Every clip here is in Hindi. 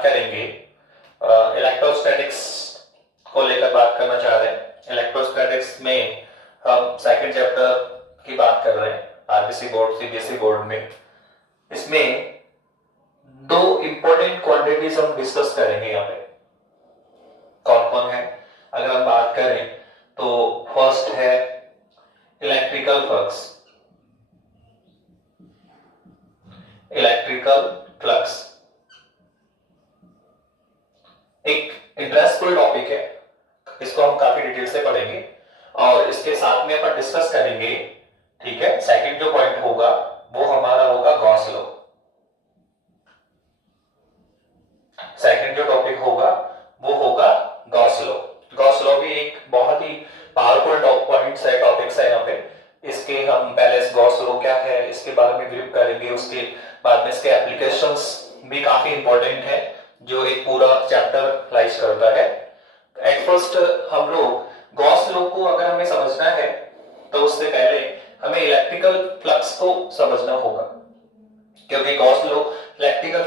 बात करेंगे इलेक्ट्रोस्टैटिक्स को लेकर बात करना चाह रहे हैं। इलेक्ट्रोस्टैटिक्स में हम सेकंड चैप्टर की बात कर रहे हैं आरबीसी बोर्ड सीबीएसई बोर्ड में। इसमें दो इंपॉर्टेंट क्वांटिटीज हम डिस्कस करेंगे यहाँ पे। कौन कौन है अगर हम बात करें तो फर्स्ट है इलेक्ट्रिकल फ्लक्स। इलेक्ट्रिकल फ्लक्स एक इंटरेस्टफुल टॉपिक है, इसको हम काफी डिटेल से पढ़ेंगे और इसके साथ में अपन डिस्कस करेंगे। ठीक है, सेकंड जो पॉइंट होगा वो हमारा होगा गॉस लॉ। सेकंड जो टॉपिक होगा वो होगा गॉस लॉ। गॉस लॉ भी एक बहुत ही पावरफुल पॉइंट्स है, टॉपिक्स है यहाँ पे। इसके हम पहले गॉस लॉ क्या है इसके बारे में ग्रिप करेंगे, उसके बाद में इसके एप्लीकेशंस भी काफी इंपॉर्टेंट है जो एक पूरा चैप्टर लाइज करता है। एट फर्स्ट हम लोग गॉस लॉ को अगर हमें समझना है तो उससे पहले हमें इलेक्ट्रिकल फ्लक्स को समझना होगा, क्योंकि गॉस लॉ इलेक्ट्रिकल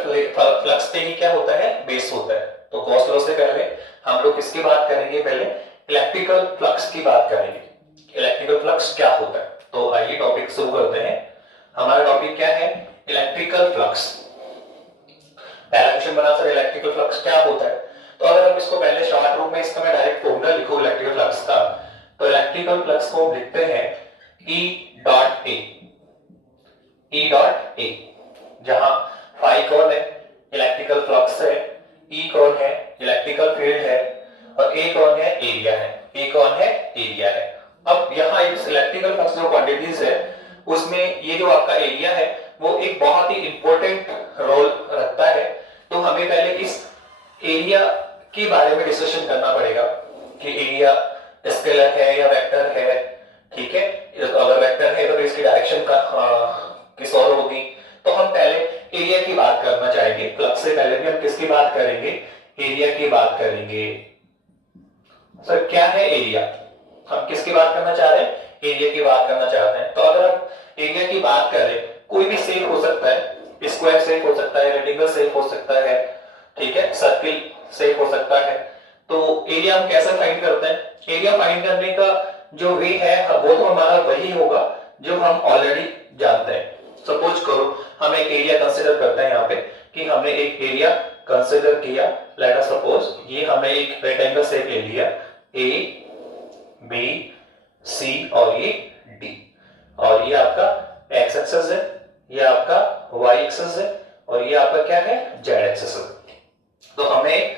फ्लक्स पे ही क्या होता है, बेस होता है। तो गॉस लॉ से पहले हम लोग किसकी बात करेंगे, पहले इलेक्ट्रिकल फ्लक्स की बात करेंगे। इलेक्ट्रिकल फ्लक्स क्या होता है, तो आइए टॉपिक शुरू करते हैं। हमारा टॉपिक क्या है, इलेक्ट्रिकल फ्लक्स। पहला क्वेश्चन बना सर इलेक्ट्रिकल फ्लक्स क्या होता है, तो अगर हम इसको पहले शॉर्ट रूप में इसका मैं डायरेक्ट फॉर्मूला लिखूं इलेक्ट्रिकल फ्लक्स का, तो इलेक्ट्रिकल फ्लक्स को हम लिखते हैं E dot A. E dot A, जहां फाई कौन है, इलेक्ट्रिकल फ्लक्स है, E कौन है, इलेक्ट्रिकल फील्ड है, और A कौन है, एरिया है। A कौन है, एरिया है। अब यहाँ इस इलेक्ट्रिकल फ्लक्स जो क्वांटिटीज है उसमें ये जो आपका एरिया है वो एक बहुत ही इंपॉर्टेंट रोल रखता है। तो हमें पहले इस एरिया के बारे में डिस्कशन करना पड़ेगा कि एरिया स्केलर है या वेक्टर है। ठीक है, अगर वेक्टर है तो इसकी डायरेक्शन का किस और होगी। तो हम पहले एरिया की बात करना चाहेंगे। फ्लक्स से पहले भी हम किसकी बात करेंगे, एरिया की बात करेंगे। सर क्या है एरिया, हम किसकी बात करना चाह रहे हैं, एरिया की बात करना चाहते हैं। तो अगर हम एरिया की बात करें, कोई भी शेप हो सकता है, स्क्वायर शेप हो सकता है, रेक्टेंगल शेप हो सकता है, ठीक है, सर्किल शेप हो सकता है। तो एरिया हम कैसे फाइंड करते हैं, एरिया फाइंड करने का जो वे है वो तो हमारा वही होगा जो हम ऑलरेडी जानते हैं। सपोज करो हम एक एरिया कंसिडर करते हैं यहाँ पे कि हमने एक एरिया कंसिडर किया। लेट अस सपोज ये हमने एक रेक्टेंगल शेप ले लिया, ए बी सी और ये डी, और ये आपका एक्स एक्सिस है, ये आपका वाई एक्सिस है, और ये आपका क्या है, जेड एक्सिस है। तो हमें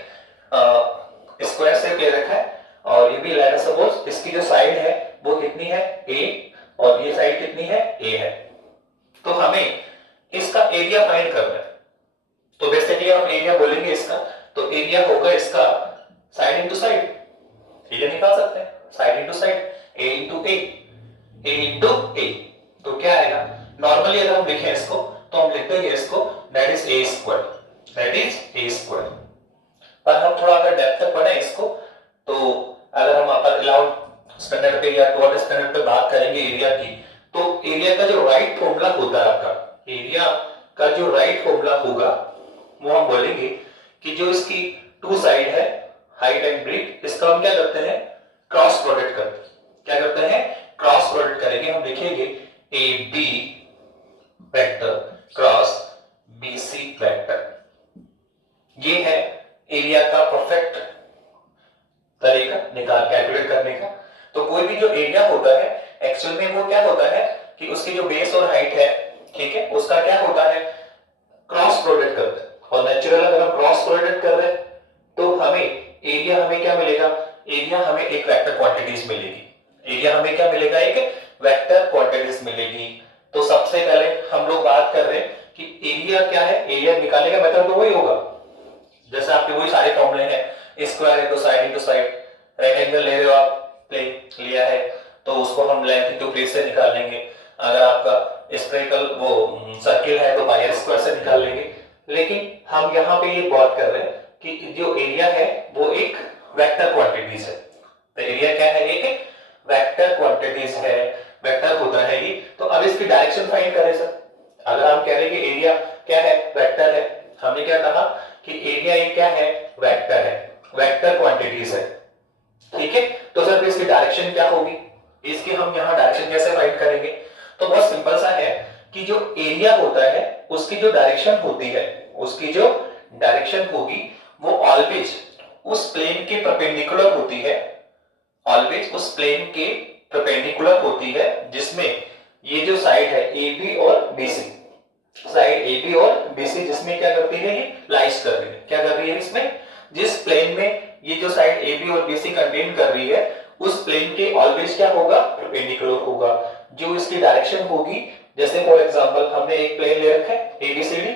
स्क्वायर शेप ले रखा है और ये भी लेट अस सपोज इसकी जो साइड है वो कितनी है, ए, और ये साइड कितनी है, ए है। तो हमें इसका एरिया फाइंड करना है। तो बेसिकली हम एरिया बोलेंगे इसका, तो एरिया होगा इसका साइड इंटू साइड। एरिया निकाल सकते हैं साइड इंटू साइड, ए इंटू ए, ए इंटू ए। तो क्या आएगा, नॉर्मली अगर हम लिखें इसको तो हम लिखते हैं इसको that is a square, that is a square. पर हम थोड़ा अगर डेप्थ तक पढ़े इसको, तो अगर हम अपर इलेवेंथ स्टैंडर्ड पे या ट्वेल्थ स्टैंडर्ड पे बात करेंगे एरिया की, तो एरिया का जो राइट फॉर्मूला होता है आपका, एरिया का जो राइट फॉर्मूला होगा वो हम बोलेंगे कि जो इसकी टू साइड है, हाइट एंड ब्रेथ, इसका हम क्या करते हैं, क्रॉस प्रोडक्ट करते हैं। क्या करते हैं, क्रॉस प्रोडक्ट करेंगे। हम लिखेंगे A B vector cross B C vector. ये है एरिया का परफेक्ट तरीका निकाल कैलकुलेट करने का। तो कोई भी जो एरिया होता है एक्चुअल में वो क्या होता है कि उसकी जो बेस और हाइट है, ठीक है, उसका क्या होता है, क्रॉस प्रोडक्ट करते हैं। और नेचुरल अगर हम क्रॉस प्रोडक्ट कर रहे हैं तो हमें एरिया हमें क्या मिलेगा, एरिया हमें एक वेक्टर क्वांटिटीज मिलेगी। एरिया हमें क्या मिलेगा, एक वेक्टर क्वांटिटीज मिलेगी। तो सबसे पहले हम लोग बात कर रहे हैं कि एरिया क्या है, एरिया निकालने का मेथड तो वही होगा जैसे आपके वही सारे फॉर्मूले हैं। स्क्वायर है तो साइड इंटू साइड, रेक्टेंगल ले रहे हो आप, प्लेन लिया है तो उसको हम लेंथ इंटू ब्रेथ से निकाल लेंगे। अगर आपका स्फेरिकल वो सर्किल है तो पाई स्क्वायर से निकाल लेंगे। लेकिन हम यहाँ पे ये बात कर रहे हैं कि जो एरिया है वो एक वेक्टर क्वांटिटीज है। तो एरिया क्या है, एक वेक्टर क्वांटिटीज है, वेक्टर होता है ये। तो अब इसकी डायरेक्शन फाइंड करें सर। अगर हम कह रहे हैं कि एरिया क्या है, वेक्टर है, हमने क्या कहा कि एरिया एक वेक्टर है, वेक्टर क्वांटिटीज है, ठीक है। तो सर इसकी डायरेक्शन क्या होगी, इसकी हम यहाँ डायरेक्शन कैसे फाइंड करेंगे? तो बहुत सिंपल सा है कि जो एरिया होता है उसकी जो डायरेक्शन होती है, उसकी जो डायरेक्शन होगी वो ऑलवेज उस प्लेन के परपेंडिकुलर होती है, ऑलवेज उस प्लेन के परपेंडिकुलर होती है जिसमें ये जो साइड है ए बी और B C, side A B और बी सी जिसमें क्या करती है, ये लाइज कर रही है, क्या कर रही है इसमें, जिस प्लेन में ये जो साइड ए बी और बी सी कंटेन कर रही है उस प्लेन के ऑलवेज क्या होगा, परपेंडिकुलर होगा। जो इसकी डायरेक्शन होगी, जैसे फॉर एग्जांपल हमने एक प्लेन ले रखा है एबीसीडी,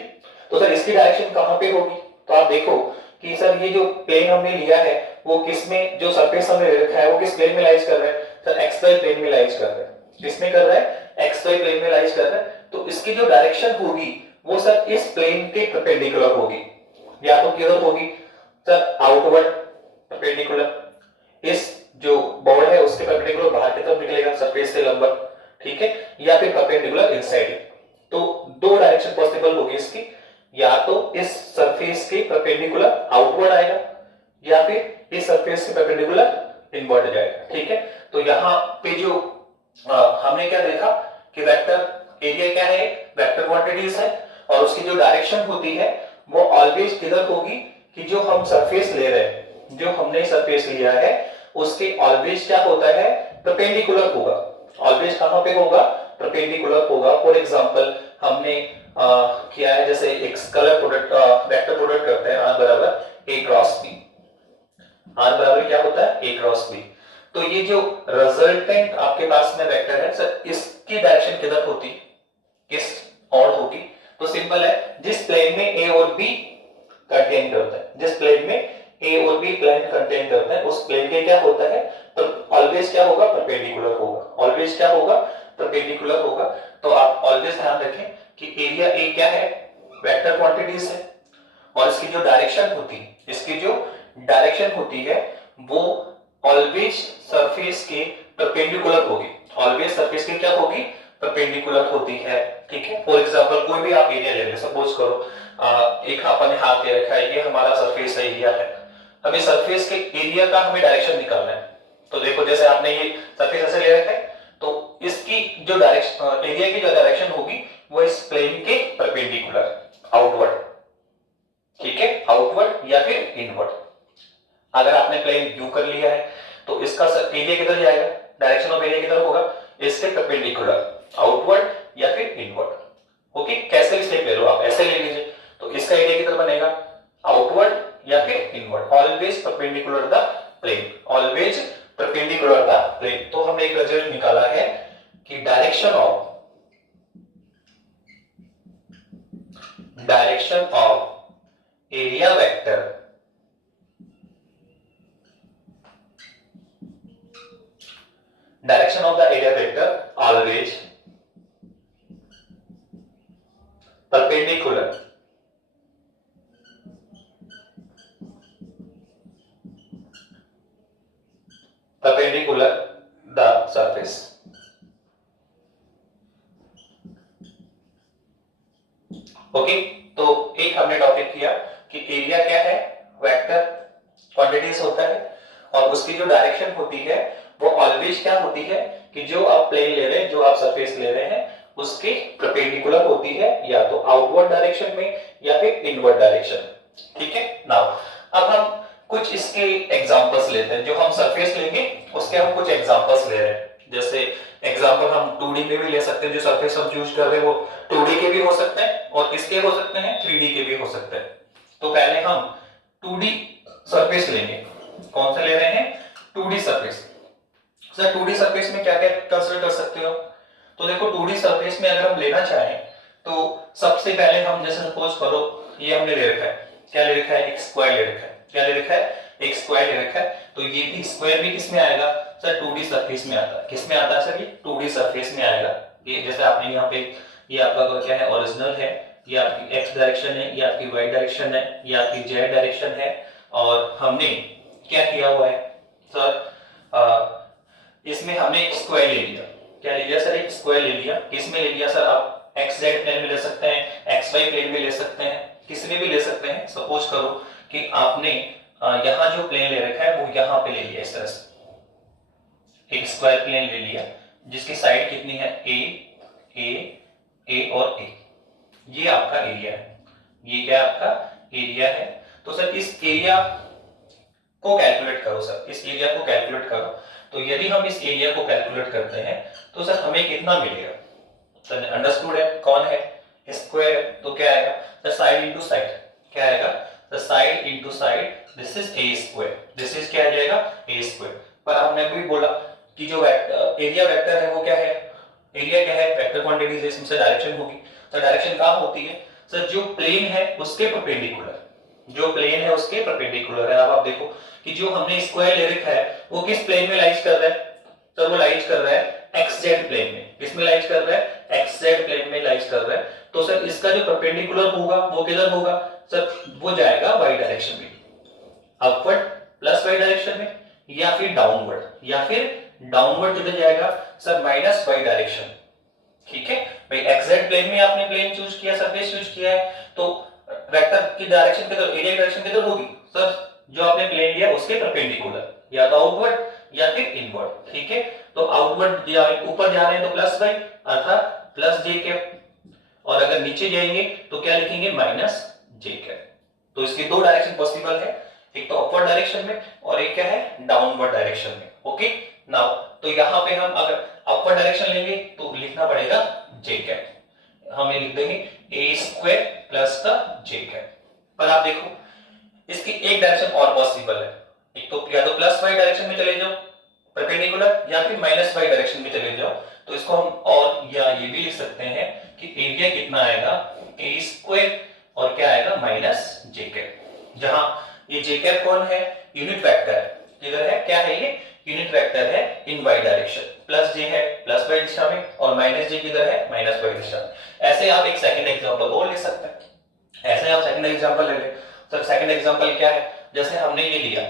तो सर इसकी डायरेक्शन कहां पे होगी? तो आप देखो कि सर ये जो प्लेन हमने लिया है वो किस में, जो सरफेस हमने ले रखा है वो किस प्लेन में लाइज कर रहा है? सर एक्स वाई प्लेन में लाइज कर रहा है। किसमें कर रहा है? एक्स वाई प्लेन में लाइज कर रहा है। तो इसकी जो डायरेक्शन होगी वो सर इस प्लेन के परपेंडिकुलर होगी, या तो किधर होगी सर, आउटवर्ड परपेंडिकुलर, इस जो बॉर्ड है उसके परपेंडिकुलर बाहर की तरफ निकलेगा सरफेस से लंबवत, ठीक है, या फिर परपेंडिकुलर इनसाइड। तो दो डायरेक्शन पॉसिबल होगी इसकी, या तो इस सरफेस के परपेंडिकुलर आउटवर्ड आएगा या फिर इस सरफेस के परपेंडिकुलर इनवर्ड जाएगा, ठीक है। तो यहाँ पे जो हमने क्या देखा कि वेक्टर एरिया क्या है, वेक्टर क्वांटिटीज है, और उसकी जो डायरेक्शन होती है वो ऑलवेज किधर होगी कि जो हम सरफेस ले रहे हैं, जो हमने सरफेस लिया है उसके ऑलवेज क्या होता है, परपेंडिकुलर होगा। ऑलवेज कहां पे होगा, परपेंडिकुलर होगा। फॉर एग्जांपल हमने किया है, जैसे एक कलर प्रोडक्ट, वेक्टर प्रोडक्ट करते हैं R बराबर A क्रॉस B, R बराबर क्या होता है, A क्रॉस B। तो ये जो रिजल्टेंट आपके पास में वेक्टर है सर, इसकी डायरेक्शन किधर होती, किस और होगी? तो सिंपल है, जिस प्लेन में A और B कंटेन करता है, जिस प्लेन में A और B प्लेन कंटेन करता है उस प्लेन के क्या होता है, तो ऑलवेज क्या होगा, परपेंडिकुलर होगा। ऑलवेज क्या होगा, परपेंडिकुलर होगा। तो आप ऑलवेज ध्यान रखें कि एरिया A क्या है, वेक्टर क्वांटिटीज है, और इसकी जो डायरेक्शन होती है, इसकी जो डायरेक्शन होती है वो ऑलवेज सरफेस के परपेंडिकुलर होगी। ऑलवेज सरफेस के क्या होगी, परपेंडिकुलर होती है, ठीक है। फॉर एग्जांपल कोई भी आप एरिया ले लें, सपोज करो एक अपन ने हाथ दे रखा है, ये हमारा सरफेस एरिया है, हमें सरफेस के एरिया का हमें डायरेक्शन निकालना है। तो देखो जैसे आपने ये सरफेस ऐसे ले रखा है, तो इसकी जो डायरेक्शन, एरिया की जो डायरेक्शन होगी वो इस प्लेन के परपेंडिकुलर, आउटवर्ड, ठीक है, आउटवर्ड या फिर इनवर्ड। अगर आपने प्लेन यू कर लिया है तो इसका एरिया किधर जाएगा, डायरेक्शन ऑफ एरिया किधर होगा, इसके परपेंडिकुलर, आउटवर्ड या फिर इनवर्ड। ओके, कैसे भी स्टेप ले लो आप, ऐसे ले लीजिए, तो इसका एरिया किधर बनेगा, आउटवर्ड या फिर inward, always perpendicular the plane, always perpendicular the plane. तो हमने एक रिजल्ट निकाला है कि direction of area vector direction of the area vector always perpendicular the surface। Okay, तो एक हमने टॉपिक किया कि एरिया क्या है, वेक्टर क्वांटिटीज होता है, और उसकी जो डायरेक्शन होती है वो ऑलवेज क्या होती है कि जो आप प्लेन ले रहे हैं, जो आप सरफेस ले रहे हैं उसके परपेंडिकुलर होती है, या तो आउटवर्ड डायरेक्शन में या फिर इनवर्ड डायरेक्शन, ठीक है। नाउ अब हम कुछ इसके एग्जांपल्स लेते हैं, जो हम सरफेस लेंगे उसके हम कुछ एग्जांपल्स ले रहे हैं। जैसे एग्जांपल हम 2D में भी ले सकते हैं, जो सरफेस हम चूज कर रहे हैं वो 2D के भी हो सकते हैं और किसके हो सकते हैं, 3D के भी हो सकते हैं। तो पहले हम 2D सरफेस लेंगे। कौन सा ले रहे हैं, 2D surface. Sir 2D surface में क्या क्या कंसीडर कर सकते हो, तो देखो 2D सरफेस में अगर हम लेना चाहें तो सबसे पहले हम, जैसे सपोज करो ये हमने ले रखा है, क्या ले रखा है, एक स्क्वायर ले रखा है, क्या ले रखा है, एक स्क्वायर ले रखा है। तो ये भी स्क्वायर भी किसमें आएगा सर, 2D सरफेस में आता है। किसमें आता है सर, ये 2D सरफेस में आएगा। ये जैसे आपने यहाँ पे, ये आपका क्या है, ओरिजिनल है, ये आपकी एक्स डायरेक्शन है, ये आपकी वाई डायरेक्शन है, ये आपकी जेड डायरेक्शन है, और हमने क्या किया हुआ है सर, इसमें हमने एक स्क्वायर ले लिया। क्या ले लिया सर, एक स्क्वायर ले लिया। किसमें ले लिया सर, आप एक्स जेड प्लेन में ले सकते हैं, एक्स वाई प्लेन में ले सकते हैं, किस में भी ले सकते हैं। सपोज करो कि आपने यहाँ जो प्लेन ले रखा है वो यहाँ पे ले लिया, इस तरह से एक स्क्वायर प्लेन ले लिया जिसकी साइड कितनी है, ए और ए। ये आपका एरिया है, ये क्या आपका एरिया है। तो सर इस एरिया को कैलकुलेट करो, सर इस एरिया को कैलकुलेट करो। तो यदि हम इस एरिया को कैलकुलेट करते हैं तो सर हमें कितना मिलेगा, सर अंडरस्टूड है, कौन है, स्क्वायर है, तो क्या आएगा सर, साइड इनटू साइड, क्या आएगा sir, side into side, this is a square, this is क्या आ जाएगा, ए स्क्वायर। पर हमने भी बोला कि जो एरिया वेक्टर है वो क्या है, एरिया क्या है, वेक्टर क्वांटिटी, इसमें से डायरेक्शन होगी। तो डायरेक्शन कहां होती है सर, जो प्लेन है उसके परपेंडिकुलर, जो प्लेन है उसके परपेंडिकुलर है। अब आप देखो कि जो हमने स्क्वायर ले रखा है वो किस प्लेन में लाइज कर रहा है, तो वो लाइज कर रहा है XZ प्लेन में। किसमें लाइज कर रहा है, XZ प्लेन में लाइज कर रहा है। तो सर इसका जो परपेंडिकुलर होगा वो किधर होगा सर, वो जाएगा y डायरेक्शन में, अपवर्ड प्लस y डायरेक्शन में, या फिर डाउनवर्ड, या फिर डाउनवर्ड किधर जाएगा सर, माइनस y डायरेक्शन। ठीक है भाई, XZ प्लेन में आपने प्लेन चूज किया, सरफेस चूज किया है, तो वेक्टर की डायरेक्शन किधर, एरिया की डायरेक्शन किधर होगी सर, जो आपने प्लेन लिया उसके परपेंडिकुलर, या तो आउटवर्ड या फिर इनवर्ड। ठीक है, तो आउटवर्ड या ऊपर जा रहे हैं तो प्लस y अर्थात प्लस j कैप, और अगर नीचे जाएंगे तो क्या लिखेंगे, माइनस j कैप। तो इसके दो डायरेक्शन पॉसिबल है, एक तो अपवर्ड डायरेक्शन में और एक क्या है, डाउनवर्ड डायरेक्शन में। ओके नाउ, तो यहां पे हम अगर अपवर्ड डायरेक्शन लेंगे तो लिखना पड़ेगा j कैप, हमें लिख देंगे a स्क्वायर प्लस का j कैप। पर आप देखो इसकी एक डायरेक्शन और पॉसिबल है, एक तो या तो प्लस y डायरेक्शन में चले जाओ परपेंडिकुलर, या फिर माइनस y डायरेक्शन में चले जाओ। तो इसको हम और या ये भी लिख सकते हैं कि एरिया कितना आएगा, a स्क्वायर और क्या आएगा, माइनस j कैप। जहां ये j कैप कौन है, यूनिट वेक्टर है, किधर है, क्या है ये, यूनिट वेक्टर है इन y डायरेक्शन, प्लस j है प्लस y दिशा में और माइनस j किधर है, माइनस y दिशा में। ऐसे आप एक सेकंड एग्जांपल और ले सकते हैं, ऐसे आप सेकंड एग्जांपल ले लें। सर सेकंड एग्जांपल क्या है, जैसे हमने ये लिया,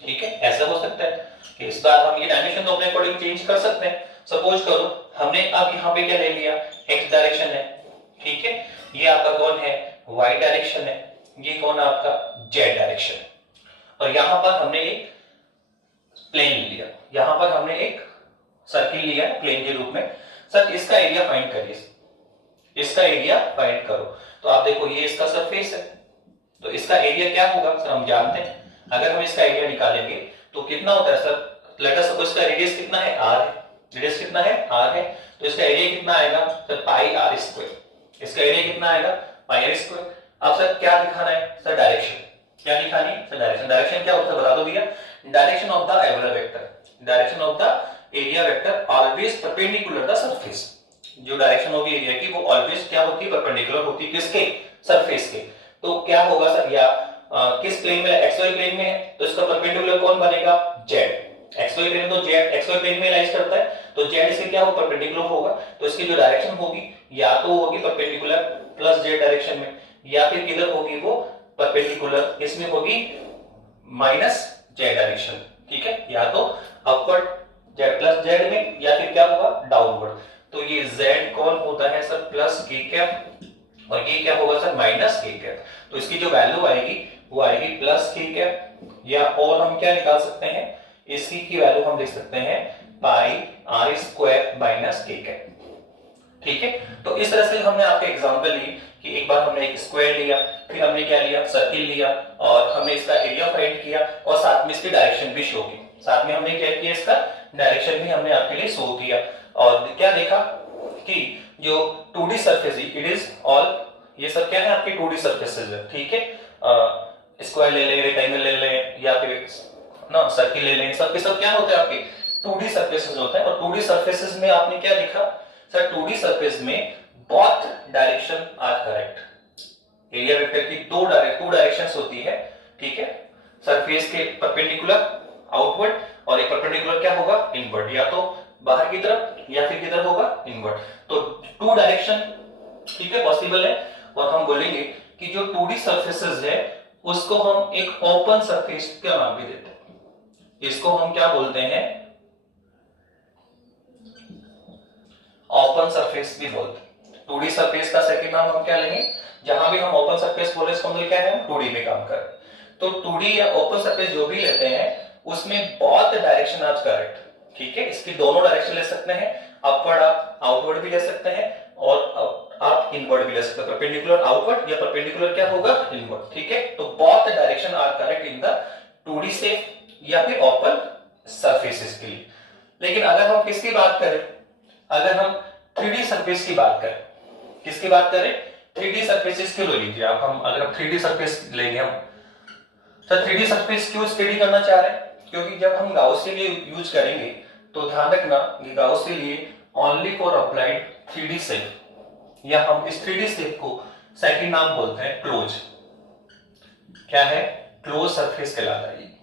ठीक है, ऐसा हो सकता है कि इस बार हम ये डायमेंशन तो अपने अकॉर्डिंग चेंज कर सकते हैं। सपोज करो हमने अब यहाँ पे क्या ले लिया, x डायरेक्शन है, ठीक है, ये आपका कौन है, y डायरेक्शन है, ये कौन है आपका z डायरेक्शन है, और यहां पर हमने एक प्लेन लिया, यहां पर हमने एक सर्किल लिया प्लेन के रूप में। सर इसका एरिया फाइंड करिए, इसका एरिया फाइंड करो। तो आप देखो ये इसका सरफेस है, तो इसका एरिया क्या होगा सर, हम जानते हैं, अगर हम इसका एरिया निकालेंगे तो कितना होता है सर, लेट अस सपोज इसका रेडियस कितना है, r है, रेडियस कितना है, r है, तो इसका एरिया कितना आएगा सर, पाई r स्क्वायर। इसका एरिया कितना आएगा, पाई r स्क्वायर। अब सर क्या दिखाना है सर, डायरेक्शन, क्या दिखानी है सर, डायरेक्शन। डायरेक्शन क्या होता है बता दो भैया, direction of the area vector, direction of the area vector always perpendicular the surface. जो डायरेक्शन होगी एरिया की वो ऑलवेज क्या होती है, परपेंडिकुलर होती है, किसके, सरफेस के। तो क्या होगा सर, या किस प्लेन में, xy प्लेन में है तो इसका परपेंडिकुलर कौन बनेगा, z। xy प्लेन तो z xy प्लेन में लाइज करता है, तो z इसके क्या होगा, परपेंडिकुलर होगा। तो इसकी जो डायरेक्शन होगी या तो होगी परपेंडिकुलर प्लस z डायरेक्शन में, या फिर किधर होगी वो परपेंडिकुलर, इसमें होगी माइनस z डायरेक्शन। ठीक है, या तो अपवर्ड z प्लस z में, या फिर क्या होगा, डाउनवर्ड। तो ये z कौन होता है सर, प्लस k कैप, और ये क्या होगा सर, माइनस k कैप। तो इसकी जो वैल्यू आएगी वो आएगी प्लस k कैप, या और हम क्या निकाल सकते हैं, इसकी की वैल्यू हम लिख सकते हैं पाई r square minus k cap. ठीक है, तो इस तरह से हमने आपके एग्जांपल ली कि एक बार हमने एक स्क्वायर लिया, फिर हमने क्या लिया, सर्किल लिया, और हमने इसका एरिया फाइंड किया, और साथ में इसकी डायरेक्शन भी शो की। साथ में हमने क्या किया, इसका डायरेक्शन भी हमने आपके लिए शो किया, और क्या देखा कि जो 2D surface, it is all, ये सब क्या है आपके 2D सरफेसेस है। ठीक है, स्क्वायर ले लें, रेक्टेंगल ले लें, या फिर ना सर्किल ले लें, सब के सब क्या होते हैं आपके 2D सरफेसेस होते हैं। और 2D सरफेसेस में आपने क्या देखा सर, 2D सरफेस में both direction are correct. Area vector की टू डायरेक्शंस होती है, ठीक है, सरफेस के परपेंडिकुलर आउटवर्ड, और एक परपेंडिकुलर क्या होगा, इनवर्ड, या तो बाहर की तरफ या फिर किधर होगा, इनवर्ड। तो टू डायरेक्शन, ठीक है, पॉसिबल है। और हम बोलेंगे कि जो 2D सरफेसेस है उसको हम एक ओपन सरफेस का नाम भी देते हैं, इसको हम क्या बोलते हैं, ओपन सरफेस भी बोलते हैं। 2D सरफेस का सेकंड नाम हम क्या लेंगे, जहां भी हम ओपन सरफेस बोले इसको मतलब क्या है, 2D में काम कर रहे हैं। तो 2D या ओपन सरफेस जो भी लेते हैं उसमें बोथ डायरेक्शन आर करेक्ट, ठीक है। इसकी दोनों डायरेक्शन ले सकते हैं, अपवर्ड आप आउटवर्ड भी ले सकते हैं और आप इनवर्ड भी ले सकते हैं, परपेंडिकुलर आउटवर्ड या परपेंडिकुलर क्या होगा इनवर्ड, ठीक है। तो both direction are correct in the 2D shape या फिर ओपन सरफेसेस के लिए। लेकिन अगर हम किसकी बात करें, अगर हम 3D सरफेस की बात करें, किसकी बात करें 3D सरफेसेस की लो लीजिए आप, हम अगर 3D सरफेस लेंगे हम, सर 3D सरफेस क्यों स्टडी करना चाह रहे हैं, क्योंकि जब हम गाउस के लिए यूज करेंगे तो ध्यान रखना कि गाउस के लिए only for applied 3D shape, या हम इस 3D शेप को सेकंड नाम बोलते हैं क्लोज, क्या है क्लोज सरफेस कहलाता है।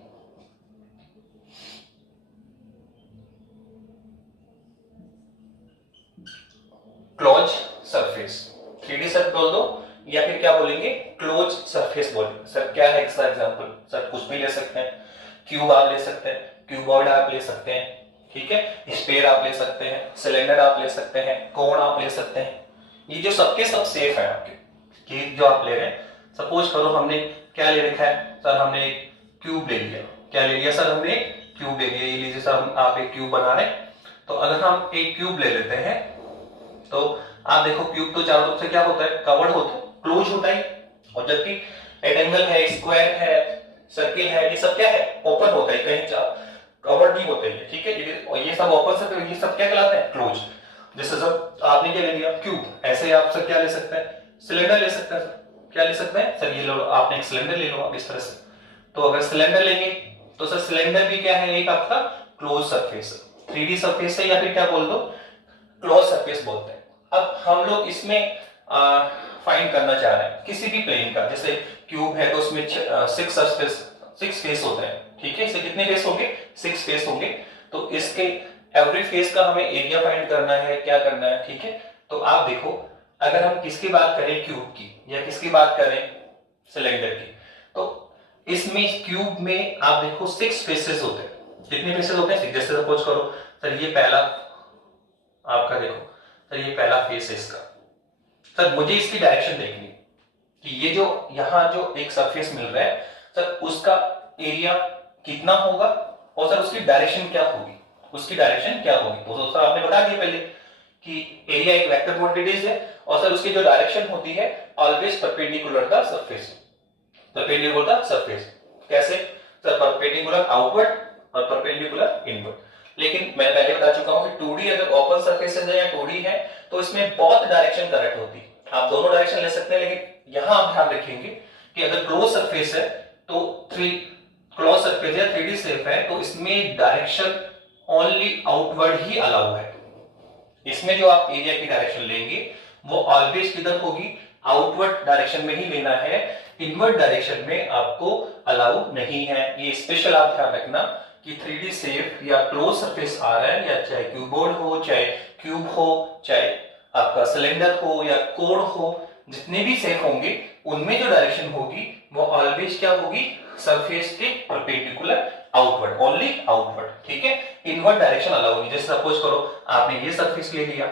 क्लोज सरफेस 3D सरफेस बोल दो या फिर क्या बोलेंगे क्लोज सरफेस बोलेंगे। सर क्या है इसका एग्जांपल, सर कुछ भी ले सकते हैं, क्यूब आप ले सकते हैं, क्यूबॉइड आप ले सकते हैं, ठीक है, स्फीयर आप ले सकते हैं, सिलेंडर आप ले सकते हैं, कोण आप ले सकते हैं। ये जो सबके सब सेफ है आपके कि जो आप ले रहे हैं। सपोज करो हमने क्या ले रखा है, सर हमने एक क्यूब ले लिया, क्या ले लिया सर हमने क्यूब ले लिया, ये लीजिए सर आप एक क्यूब बना रहे हैं। तो अगर हम एक क्यूब ले लेते हैं तो आप देखो क्यूब तो चारों तरफ से क्या होता है कवर्ड होता है, क्लोज होता है, और जबकि रेक्टेंगल है, स्क्वायर है, सर्किल है, ये सब क्या है ओपन होता है, कहीं कवर्ड नहीं होते हैं, ठीक है। और ये सब ओपन से, ये सब क्या कहलाते हैं क्लोज। जैसे सब आपने क्या ले लिया क्यूब, ऐसे आप सर क्या ले सकते हैं सिलेंडर ले सकते हैं, सर क्या ले सकते हैं, सर ये लो आपने एक सिलेंडर ले लो आप इस तरह से। तो अगर सिलेंडर लेंगे तो सर सिलेंडर भी क्या है एक आपका क्लोज सरफेस, 3D सरफेस है या फिर क्या बोल दो क्लोज सरफेस बोलते हैं। अब हम लोग इसमें फाइंड करना चाह रहे हैं किसी भी प्लेन का, जैसे क्यूब है तो उसमें 6 फेस होते हैं, ठीक है, इसे कितने फेस होंगे 6 फेस होंगे। तो इसके एवरी फेस का हमें एरिया फाइंड करना है, क्या करना है, ठीक है। तो आप देखो अगर हम किसकी बात करें क्यूब की या किसकी बात करें सिलेंडर की, तो इसमें क्यूब में आप देखो 6 फेसेस होते हैं, कितने फेसेस होते हैं 6। जैसे सपोज करो सर ये पहला आपका देखो सर ये पहला फेस है इसका, सर मुझे इसकी डायरेक्शन देखनी कि ये जो यहाँ जो एक सरफेस मिल रहा है सर उसका एरिया कितना होगा और सर उसकी डायरेक्शन क्या होगी, उसकी डायरेक्शन क्या होगी। तो सर आपने बता दिया पहले कि एरिया एक वेक्टर क्वांटिटीज है और सर उसकी जो डायरेक्शन होती है always perpendicular the surface, perpendicular the surface. कैसे सर परपेंडिकुलर आउटवर्ड और परपेंडिकुलर इनवर्ड। लेकिन मैं पहले बता चुका हूं कि 2D अगर ओपन सरफेसेस है या 2D है तो इसमें बहुत डायरेक्शन करेक्ट होती है, आप दोनों डायरेक्शन ले सकते हैं। लेकिन यहां आप ध्यान रखेंगे कि अगर क्लोज सरफेस है तो क्लोज सरफेस या 3D शेप है तो इसमें डायरेक्शन ओनली आउटवर्ड ही अलाउ है। इसमें जो आप एरिया की डायरेक्शन लेंगे वो ऑलवेज किधर होगी आउटवर्ड डायरेक्शन में ही लेना है, इनवर्ड डायरेक्शन में आपको अलाउ नहीं है। ये स्पेशल आप ध्यान रखना कि 3D शेप या क्लोज सरफेस आ रहा है, या चाहे क्यूबोर्ड हो, चाहे क्यूब हो, चाहे आपका सिलेंडर हो या कोण हो, जितने भी शेप होंगे उनमें जो डायरेक्शन होगी वो ऑलवेज क्या होगी सरफेस के परपेंडिकुलर आउटवर्ड, ओनली आउटवर्ड, ठीक है। इनवर्ड डायरेक्शन अलाउ नहीं। जैसे सपोज करो आपने ये सरफेस ले लिया,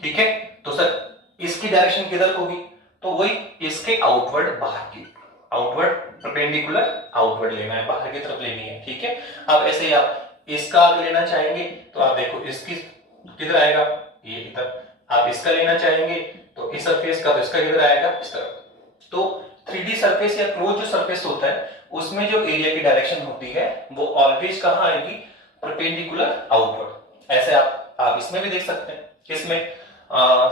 ठीक है, तो सर इसकी डायरेक्शन किधर होगी, तो वही इसके आउटवर्ड बाहर की, आउटवर्ड परपेंडिकुलर आउटवर्ड लेना है, बाहर की तरफ लेनी है, ठीक है। अब ऐसे ही आप इसका आगे लेना चाहेंगे तो आप देखो इसकी किधर आएगा ये इधर, आप इसका लेना चाहेंगे तो इस सरफेस का, तो इसका किधर आएगा इस तरफ। तो 3D सरफेस या क्लोज जो सरफेस होता है उसमें जो एरिया की डायरेक्शन होती है वो ऑलवेज कहां आएगी परपेंडिकुलर आउटवर्ड। ऐसे आप इसमें भी देख सकते हैं, किसमें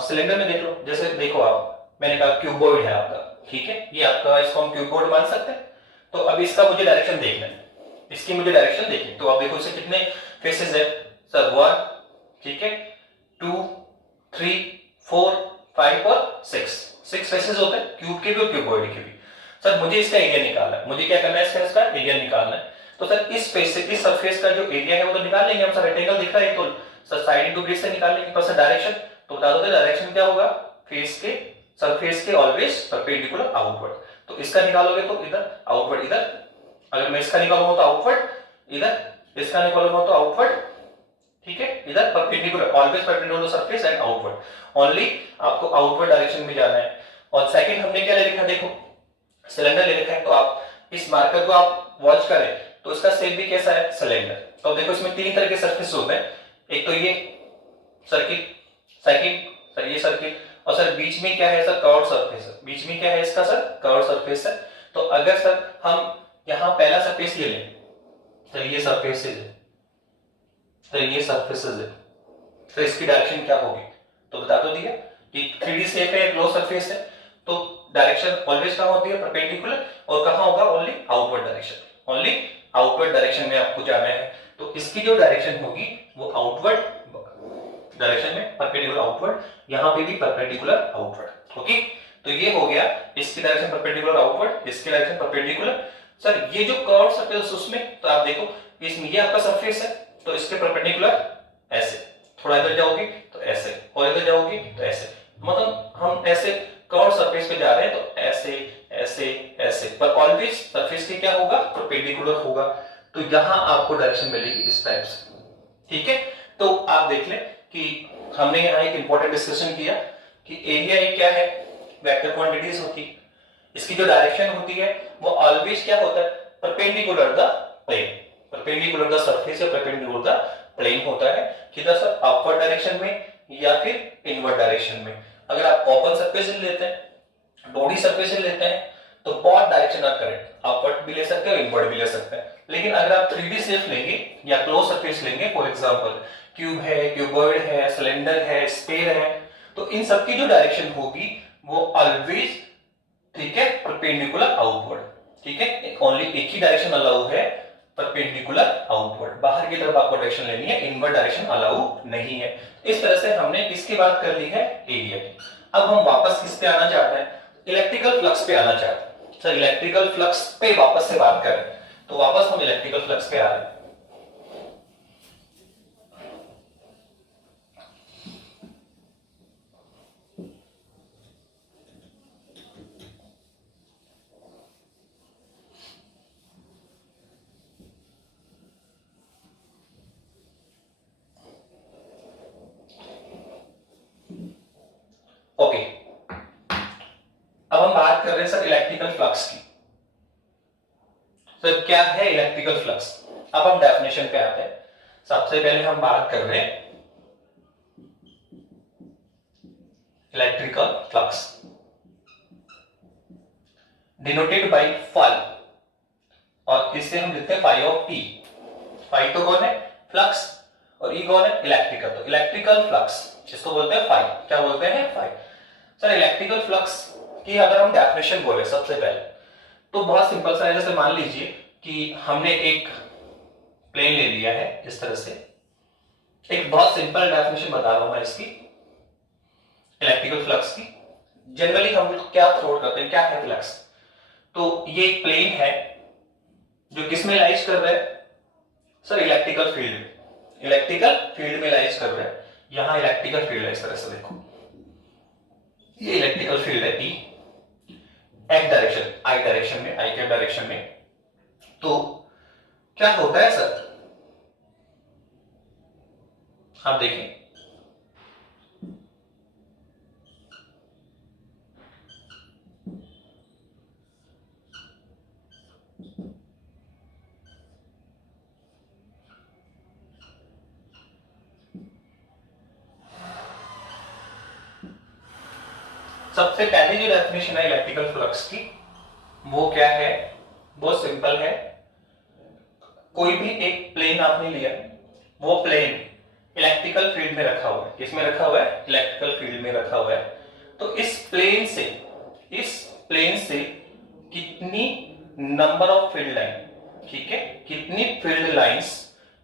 सिलेंडर में देख लो। जैसे देखो आप मैंने कहा क्यूबॉइड है आपका, ठीक है, ये आपका, इसको हम क्यूबॉइड मान सकते हैं। तो अब इसका मुझे डायरेक्शन देखना है, इसकी मुझे डायरेक्शन देखनी, तो आप देखो इसे कितने फेसेस है सर 1, ठीक है, 2, 3, 4, 5 और 6 फेसेस होते हैं क्यूब के भी और क्यूबॉइड के भी। सर मुझे इसका एरिया निकालना है, मुझे क्या करना है इसका एरिया निकालना है। तो सर इस फेस से इस सरफेस का जो एरिया है वो तो निकाल लेंगे हम, सर रेक्टेंगल दिख रहा है तो सर साइड इनटू बेस से निकाल लेंगे। पर सर डायरेक्शन तो बता दो डायरेक्शन क्या होगा फेस के सरफेस के ऑलवेज परपेंडिकुलर आउटवर्ड। तो इसका निकालोगे तो इधर आउटवर्ड इधर, अगर मैं इसका निकालूंगा तो आउटवर्ड इधर, इसका निकालूंगा तो आउटवर्ड, ठीक है, इधर perpendicular always perpendicular surface and outward, only आपको आउटवर्ड डायरेक्शन में जाना है। और सेकंड हमने क्या ले रखा देखो सिलेंडर ले रखा है, तो आप इस मार्कर को आप वॉच करें तो इसका शेप भी कैसा है, सिलेंडर। तो देखो इसमें तीन तरह के सरफेस होते हैं, एक तो ये सर्किल, साइकिल सर, ये सर्किल, और सर बीच में क्या है सर, कर्व सरफेस है। बीच में क्या है इसका सर, कर्व सरफेस है। तो अगर सर हम यहां पहला सरफेस ले लें, तो ये सरफेस है, तो ये सरफेस है, तो इसकी डायरेक्शन क्या होगी, तो बता तो दिया कि 3D शेप है, क्लोज सरफेस है, तो डायरेक्शन ऑलवेज कहां होती है, परपेंडिकुलर, और कहां होगा, only outward direction, only outward direction में आपको जाना है। तो इसकी जो डायरेक्शन होगी वो आउटवर्ड डायरेक्शन में, परपेंडिकुलर आउटवर्ड, यहां पे भी परपेंडिकुलर आउटवर्ड। ओके, तो ये हो गया, इसकी डायरेक्शन परपेंडिकुलर आउटवर्ड, इसकी डायरेक्शन परपेंडिकुलर। सर ये जो कर्व सरफेस उसमें, तो आप देखो इसमें ये आपका सरफेस है, तो इसके परपेंडिकुलर ऐसे, थोड़ा इधर जाओगी तो ऐसे, और इधर जाओगी तो ऐसे, मतलब हम ऐसे कर्व सरफेस पे जा रहे हैं, तो ऐसे ऐसे ऐसे, पर ऑलवेज सरफेस के क्या होगा, परपेंडिकुलर होगा। तो यहां आपको डायरेक्शन मिलेगी इस टाइप से, ठीक है। तो आप देख लें कि हमने यहां एक इंपॉर्टेंट डिस्कशन किया कि एरिया एक क्या है, वेक्टर क्वांटिटीज होती है, इसकी जो डायरेक्शन होती है वो ऑलवेज क्या होता है, perpendicular the plane, perpendicular the surface या परपेंडिकुलर द प्लेन होता है, किधर सर, अपवर्ड डायरेक्शन में या फिर इनवर्ड डायरेक्शन में। अगर आप ओपन सरफेस लेते हैं, बॉडी सरफेस लेते हैं, तो बहुत डायरेक्शन आप करें, अपवर्ड भी ले सकते हैं, इनवर्ड भी ले सकते हैं। लेकिन अगर आप 3D शेप लेंगे या क्लोज सरफेस लेंगे, फॉर एग्जांपल क्यूब है, क्यूबॉइड है, सिलेंडर है, स्फीयर है, तो इन सबकी जो डायरेक्शन होगी वो ऑलवेज, ठीक है, परपेंडिकुलर आउटवर्ड, ठीक है, ओनली एक ही डायरेक्शन अलाउ है, परपेंडिकुलर आउटवर्ड, बाहर की तरफ आपको डायरेक्शन लेनी है, इनवर्ड डायरेक्शन अलाउ नहीं है। इस तरह से हमने इसकी बात कर ली है एरिया की। अब हम वापस किस पे आना चाहते हैं, इलेक्ट्रिकल फ्लक्स पे आना चाहते हैं। सर इलेक्ट्रिकल फ्लक्स पे वापस से बात करें, तो वापस हम इलेक्ट्रिकल फ्लक्स पे आ रहे हैं। ओके, अब हम बात कर रहे हैं सर इलेक्ट्रिकल फ्लक्स की। सर क्या है इलेक्ट्रिकल फ्लक्स, अब हम डेफिनेशन पे आते हैं। सबसे पहले हम बात कर रहे हैं electrical flux denoted by phi, और इससे हम लिखते हैं फाई ऑफ ई। फाई तो कौन है, फ्लक्स, और ई कौन है, इलेक्ट्रिकल। तो इलेक्ट्रिकल फ्लक्स जिसको बोलते हैं फाई, क्या बोलते हैं, फाई। सर इलेक्ट्रिकल फ्लक्स की अगर हम डेफिनेशन बोले सबसे पहले, तो बहुत सिंपल सा है। जैसे मान लीजिए कि हमने एक प्लेन ले लिया है इस तरह से, एक बहुत सिंपल डेफिनेशन बता रहा हूं मैं इसकी इलेक्ट्रिकल फ्लक्स की। जनरली हम लोग क्या थ्रोट करते हैं, क्या है फ्लक्स, तो ये एक प्लेन है जो किसमें लाइज कर रहा है, सर इलेक्ट्रिकल फील्ड में, इलेक्ट्रिकल फील्ड में लाइज कर रहा है। यहां इलेक्ट्रिकल फील्ड है, इस तरह से देखो, ये इलेक्ट्रिकल फील्ड है ई, एक्स डायरेक्शन, आई डायरेक्शन में, आई कैप डायरेक्शन में। तो क्या होता है सर, आप देखें, सबसे पहले जो डेफिनेशन है इलेक्ट्रिकल फ्लक्स की वो क्या है, बहुत सिंपल है। कोई भी एक प्लेन आपने लिया, वो प्लेन इलेक्ट्रिकल फील्ड में रखा हुआ है, किसमें रखा हुआ है, इलेक्ट्रिकल फील्ड में रखा हुआ है। तो इस प्लेन से, इस प्लेन से कितनी नंबर ऑफ फील्ड लाइन, ठीक है, कितनी फील्ड लाइंस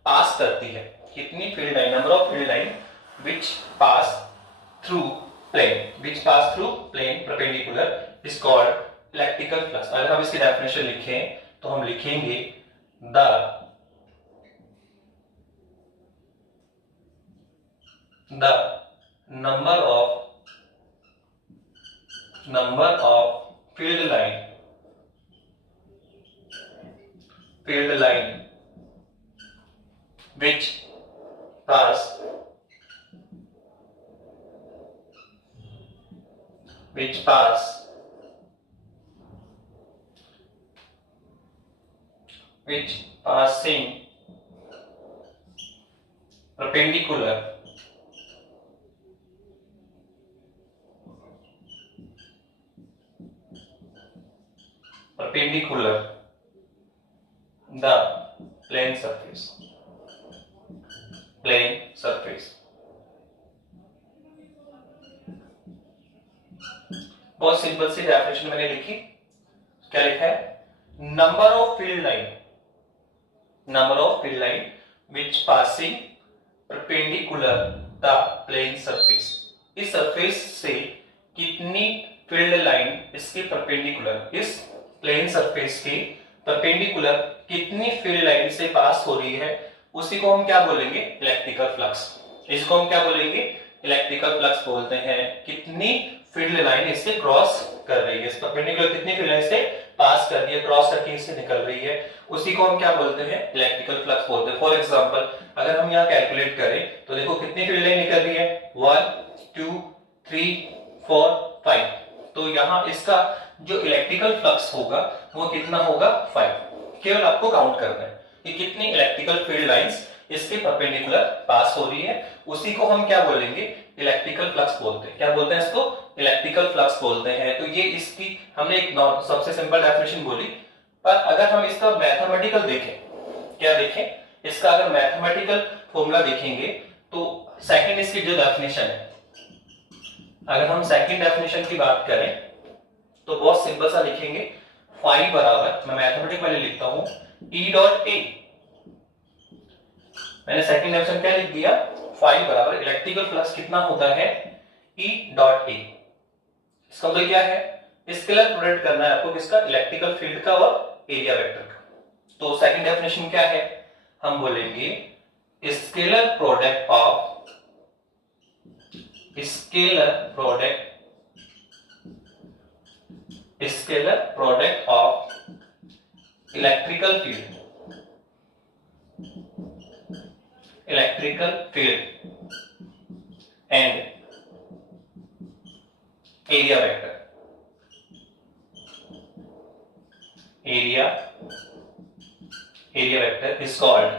पास करती है, कितनी field line, number of field line which pass through plane, which pass through plane perpendicular is called electrical flux. अगर हम इसकी डेफिनेशन लिखें तो हम लिखेंगे the number of field line which pass which passing perpendicular the plane surface बहुत सिंपल सी डेफिनेशन मैंने लिखी। क्या लिखा है? Number of field line which passing perpendicular the plane surface. इस सरफेस से कितनी फील्ड लाइन इसके परपेंडिकुलर, इस प्लेन सरफेस के परपेंडिकुलर कितनी फील्ड लाइन से पास हो रही है, उसी को हम क्या बोलेंगे? Electrical flux. इसको हम क्या बोलेंगे? इलेक्ट्रिकल फ्लक्स बोलते हैं। कितनी फील्ड लाइन इससे क्रॉस कर रही है, इस परपेंडिकुलर कितनी फील्ड लाइन से पास कर रही है, क्रॉस करके इससे निकल रही है, उसी को हम क्या बोलते हैं? इलेक्ट्रिकल फ्लक्स बोलते हैं। फॉर एग्जांपल अगर हम यहाँ कैलकुलेट करें तो देखो कितनी फील्ड लाइन निकल रही है, 1 2 3 4 5। तो यहाँ इसका जो इलेक्ट्रिकल फ्लक्स होगा वो कितना होगा? 5। केवल आपको काउंट करना है कि कितनी इलेक्ट्रिकल फील्ड लाइंस इसके परपेंडिकुलर पास हो रही है, उसी को हम क्या बोलेंगे? इलेक्ट्रिकल फ्लक्स बोलते हैं। क्या बोलते हैं इसको? इलेक्ट्रिकल फ्लक्स बोलते हैं। तो ये इसकी हमने एक सबसे सिंपल डेफिनेशन बोली, पर अगर हम इसका मैथमेटिकल देखें, क्या देखें? इसका अगर मैथमेटिकल फॉर्मूला देखेंगे तो सेकंड इसकी जो डेफिनेशन है, अगर हम सेकंड डेफिनेशन की बात करें तो बहुत सिंपल सा लिखेंगे, फाई बराबर, मैं मैथमेटिक वाले लिखता हूं, ई डॉट ए। मैंने सेकंड डेफिनेशन क्या लिख दिया? फाई बराबर इलेक्ट्रिकल फ्लक्स कितना होता है? E dot A. इसका मतलब क्या है? स्केलर प्रोडक्ट करना है आपको, किसका? इलेक्ट्रिकल फील्ड का और एरिया वेक्टर का। तो सेकंड डेफिनेशन क्या है? हम बोलेंगे scalar product of electrical field and area vector is called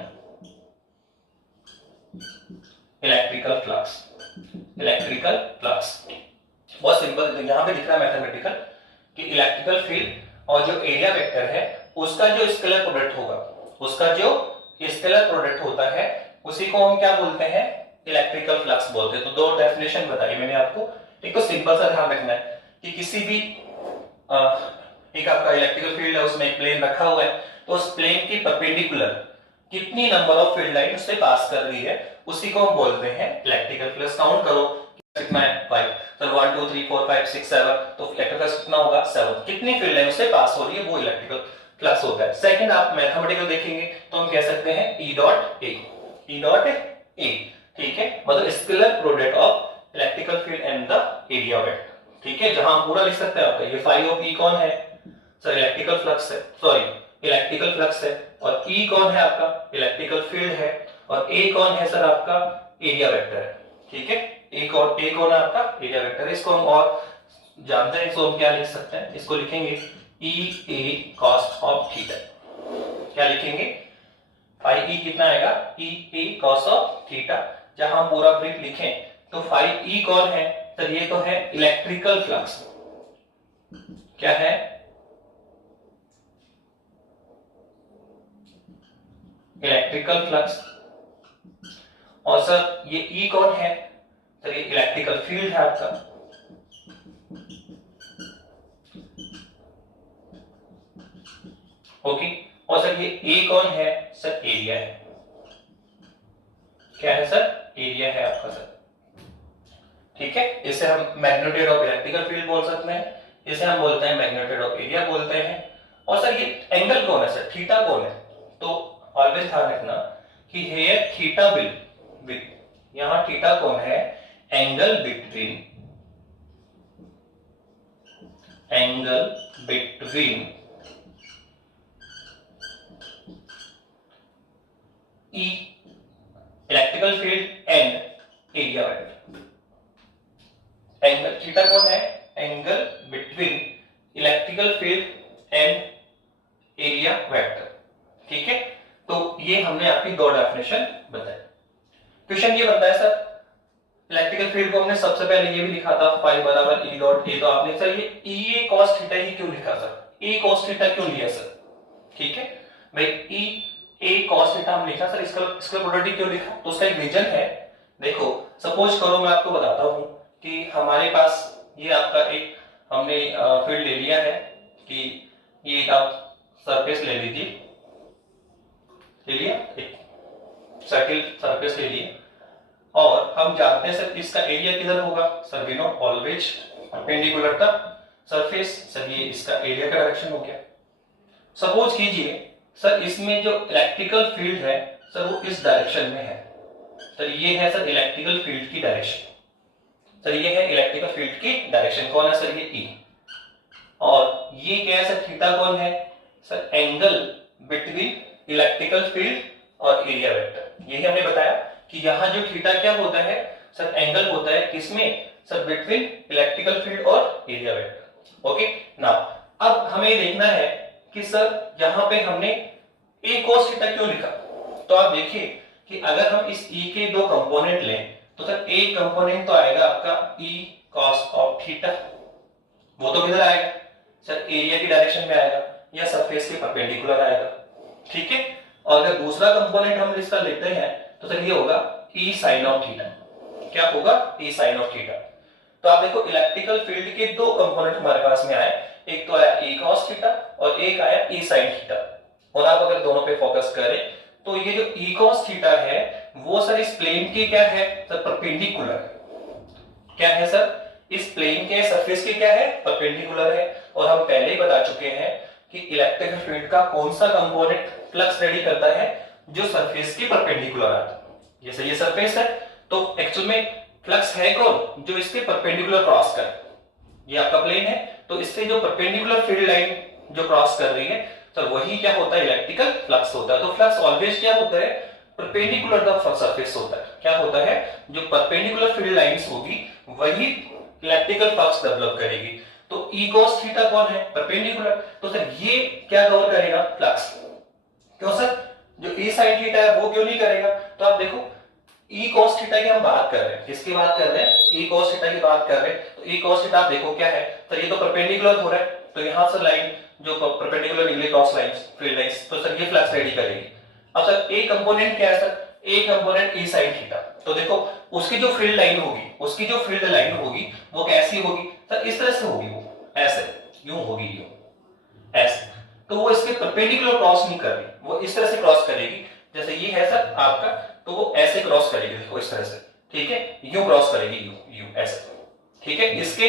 electrical flux. बहुत सिंपल, यहां पे दिख रहा है मैथमेटिकल कि इलेक्ट्रिकल फील्ड और जो एरिया वेक्टर है उसका जो स्केलर प्रोडक्ट होता है उसी को हम क्या बोलते हैं? इलेक्ट्रिकल फ्लक्स बोलते हैं। तो दो डेफिनेशन बताई मैंने आपको। एक तो सिंपल सा ध्यान रखना है कि किसी भी एक आपका इलेक्ट्रिकल फील्ड है, उसमें एक प्लेन रखा हुआ है, तो उस प्लेन की परपेंडिकुलर कितनी नंबर ऑफ फील्ड लाइन उससे पास कर रही है, उसी को हम बोलते हैं इलेक्ट्रिकल फ्लक्स। काउंट करो कितना है? 5। तो 1 2 3 4 5 6 7, तो इलेक्ट्रिकल फ्लक्स कितना होगा? 7। कितनी फील्ड लाइन उससे पास हो रही है, वो इलेक्ट्रिकल फ्लक्स होता है। सेकंड आप मैथमेटिकल देखेंगे तो हम कह सकते हैं ई डॉट ए। ठीक है, मतलब scalar product of electrical field and the area vector. ठीक है, जहां पूरा लिख सकते हैं आपका ये फाई ऑफ ई कौन है? सर इलेक्ट्रिकल फ्लक्स है, और ई कौन है? आपका इलेक्ट्रिकल फील्ड है, और ए कौन है सर? आपका एरिया वेक्टर है। ठीक है, ए कौन है? आपका एरिया वेक्टर है। इसको हम और जानते हैं, इसको हम क्या लिख सकते हैं? इसको लिखेंगे ई ए कॉस ऑफ थीटा। क्या लिखेंगे? फाई ई कितना आएगा? ई ए कॉस ऑफ थीटा। जहां हम पूरा ब्रीफ लिखें तो फाई ई कौन है? सर ये तो है इलेक्ट्रिकल फ्लक्स। क्या है? Electrical flux. और सर ये ई कौन है? सर ये इलेक्ट्रिकल फील्ड है आपका। ओके, और सर ये ए कौन है? सर एरिया है। क्या है सर? एरिया है आपका सर। ठीक है, इसे हम मैग्नीट्यूड ऑफ इलेक्ट्रिकल फील्ड बोल सकते हैं, इसे हम बोलते हैं मैग्नीट्यूड ऑफ एरिया बोलते हैं। और सर ये एंगल कौन है? सर थीटा कौन है? तो ऑलवेज ध्यान रखना कि हियर थीटा विल, यहां थीटा कौन है? Angle between E electrical field and area vector. Angle theta कौन है? Angle between electrical field and area vector. ठीक ये हमने आपकी दो डेफिनेशन बताई। क्वेश्चन ये बनता है सर, इलेक्ट्रिकल फील्ड को हमने सबसे पहले ये भी लिखा था फाई बराबर ई डॉट ए, तो आपने सर ये ई कॉस थीटा ही क्यों लिखा सर, ए कॉस थीटा क्यों लिया सर? ठीक है भाई, ई ए कॉस थीटा हम लिखा सर, इसका प्रोडक्ट क्यों लिखा? तो उसका एक रीजन है। देखो सपोज करो मैं आपको बताता हूं कि हमारे पास ये आपका एक हमने फील्ड ले लिया है कि ये आप सरफेस ले लीजिए, ले लिया एक सर्किल सरफेस ले लिया, और हम जानते हैं सर इसका एरिया किधर होगा sir, we know always perpendicular the surface. Sir ये इसका एरिया का डायरेक्शन हो गया। सपोज कीजिए सर इसमें जो इलेक्ट्रिकल फील्ड है सर वो इस डायरेक्शन में है। सर ये है सर इलेक्ट्रिकल फील्ड की डायरेक्शन, सर ये है इलेक्ट्रिकल फील्ड की डायरेक्शन। कौन है सर? ये ई। और ये क्या है सर? थीटा कौन है sir? Angle between electrical field और एरिया वेक्टर। यही हमने बताया कि यहां जो थीटा क्या होता है सर, एंगल होता है किसमें सर? बिटवीन इलेक्ट्रिकल फील्ड और एरिया वेक्टर। ओके नाउ अब हमें देखना है कि सर यहां पे हमने ए cos थीटा क्यों लिखा। तो आप देखिए कि अगर हम इस ई के दो कंपोनेंट लें तो सर ए कंपोनेंट तो आएगा आपका ई cos ऑफ थीटा, वो तो किधर आएगा सर? एरिया की डायरेक्शन में आएगा या सरफेस के परपेंडिकुलर आएगा। ठीक है, और अगर दूसरा कंपोनेंट हम इसका लेते हैं तो सर ये होगा ई साइन ऑफ थीटा। क्या होगा? ई साइन ऑफ थीटा। तो आप देखो इलेक्ट्रिकल फील्ड के दो कंपोनेंट हमारे पास में आए, एक तो आया ई cos थीटा और एक आया ई साइन थीटा। और आप अगर दोनों पे फोकस करें तो ये जो ई cos थीटा है वो सर इस प्लेन के क्या है सर? परपेंडिकुलर है। क्या है सर? इस प्लेन के सरफेस के क्या है? परपेंडिकुलर है। और हम पहले ही बता चुके हैं कि इलेक्ट्रिक फील्ड का कौन सा कंपोनेंट फ्लक्स रेडी करता है? जो सरफेस के परपेंडिकुलर आता है। जैसे ये सरफेस है तो एक्चुअल में फ्लक्स है कौन? जो इसके परपेंडिकुलर क्रॉस कर, ये आपका प्लेन है तो इससे जो परपेंडिकुलर फील्ड लाइन जो क्रॉस कर रही है तो वही क्या होता है? इलेक्ट्रिकल फ्लक्स होता है। तो फ्लक्स ऑलवेज क्या होता है? परपेंडिकुलर द सरफेस होता है। क्या होता है? जो परपेंडिकुलर फील्ड लाइंस होगी वही इलेक्ट्रिकल फ्लक्स डेवलप करेगी। तो ई cos थीटा कौन है? परपेंडिकुलर। तो सर ये क्या कवर करेगा? फ्लक्स। क्यों सर? जो ई साइन थीटा है वो क्यों नहीं करेगा? तो आप देखो ई cos थीटा की हम बात कर रहे हैं, किसकी बात कर रहे हैं? ई cos थीटा की बात कर रहे हैं। तो ई cos थीटा आप देखो क्या है सर? ये तो परपेंडिकुलर हो रहा है तो यहां से लाइन जो परपेंडिकुलर निकले क्रॉस लाइंस फील्ड लाइंस, तो सर ये फ्लक्स रेडी करेगी। अब सर ए कंपोनेंट क्या है सर? ए कंपोनेंट ई साइन थीटा। तो देखो उसकी जो फील्ड लाइन होगी, उसकी जो फील्ड लाइन होगी वो कैसी होगी सर? इस तरह से होगी, वो ऐसे यूं होगी, यूं ऐसे। तो वो इसके परपेंडिकुलर क्रॉस नहीं कर रही, वो इस तरह से क्रॉस करेगी। जैसे ये है सर आपका, तो वो ऐसे क्रॉस करेगी, देखो इस तरह से। ठीक है, यूं क्रॉस करेगी, यूं ऐसे। ठीक है, इसके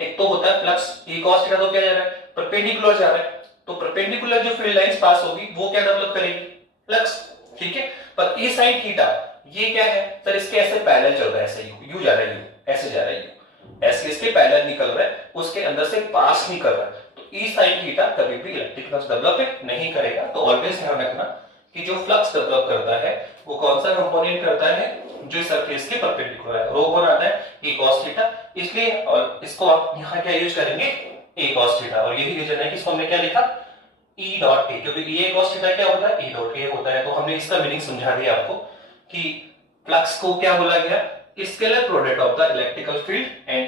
एक तो होता है फ्लक्स ई cos थीटा, तो क्या जा रहा है? परपेंडिकुलर जा रहा है। तो परपेंडिकुलर जो फील्ड लाइंस पास होगी वो क्या डेवलप करेगी? फ्लक्स। ठीक है, पर ई साइन थीटा ये क्या है सर? इसके ऐसे पैरेलल चल रहा है, ऐसे यूं जा रहा है, यूं ऐसे जा रहा है, यूं ऐसे इसके पैरेलल निकल रहा है, उसके अंदर से पास नहीं कर रहा है। तो ई साइन थीटा कभी भी इलेक्ट्रिक फ्लक्स डेवलप नहीं करेगा। तो ऑलवेज ध्यान रखना कि जो फ्लक्स डेवलप करता है वो कौन सा कंपोनेंट करता है? जो सरफेस के परपेंडिकुलर है। रो कौन आता है? ई cos थीटा। इसलिए और इसको आप यहां क्या यूज करेंगे? ए cos थीटा। और यही रीजन है कि इसको हमने क्या लिखा? ई डॉट ए, क्योंकि ई cos थीटा क्या होता है? ई डॉट ए होता है। तो हमने इसका मीनिंग समझा दिया आपको कि फ्लक्स को क्या बोला गया? Scalar product of the electrical field and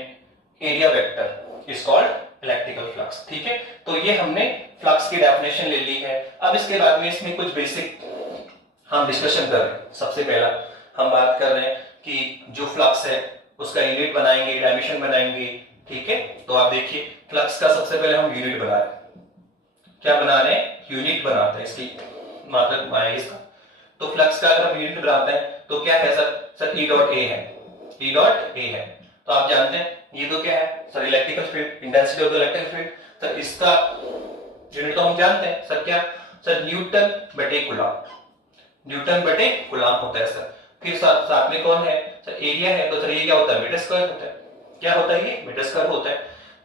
area vector is called electrical flux. ठीक है, तो ये हमने फ्लक्स की डेफिनेशन ले ली है। अब इसके बाद में इसमें कुछ बेसिक हम डिस्कशन कर रहे हैं। सबसे पहला हम बात कर रहे हैं कि जो फ्लक्स है उसका यूनिट बनाएंगे, डायमेंशन बनाएंगे। ठीक है, तो आप देखिए फ्लक्स का सबसे पहले हम यूनिट बना रहे हैं। क्या बना रहे हैं? यूनिट बनाते हैं, इसकी मतलब आएगा इसका। तो फ्लक्स का अगर हम यूनिट बनाते हैं तो क्या है sir? Sir E dot A है, ई डॉट ए है। तो आप जानते हैं ये तो क्या है sir? Electrical field, intensity of the electric field. Sir इसका यूनिट तो हम जानते हैं सर, क्या सर? न्यूटन बटे कूलम, न्यूटन बटे कूलम होता है सर। फिर साथ में कौन है सर? एरिया है। तो सर ये क्या होता है? मीटर स्क्वायर होता है। क्या होता है? ये मीटर स्क्वायर होता है।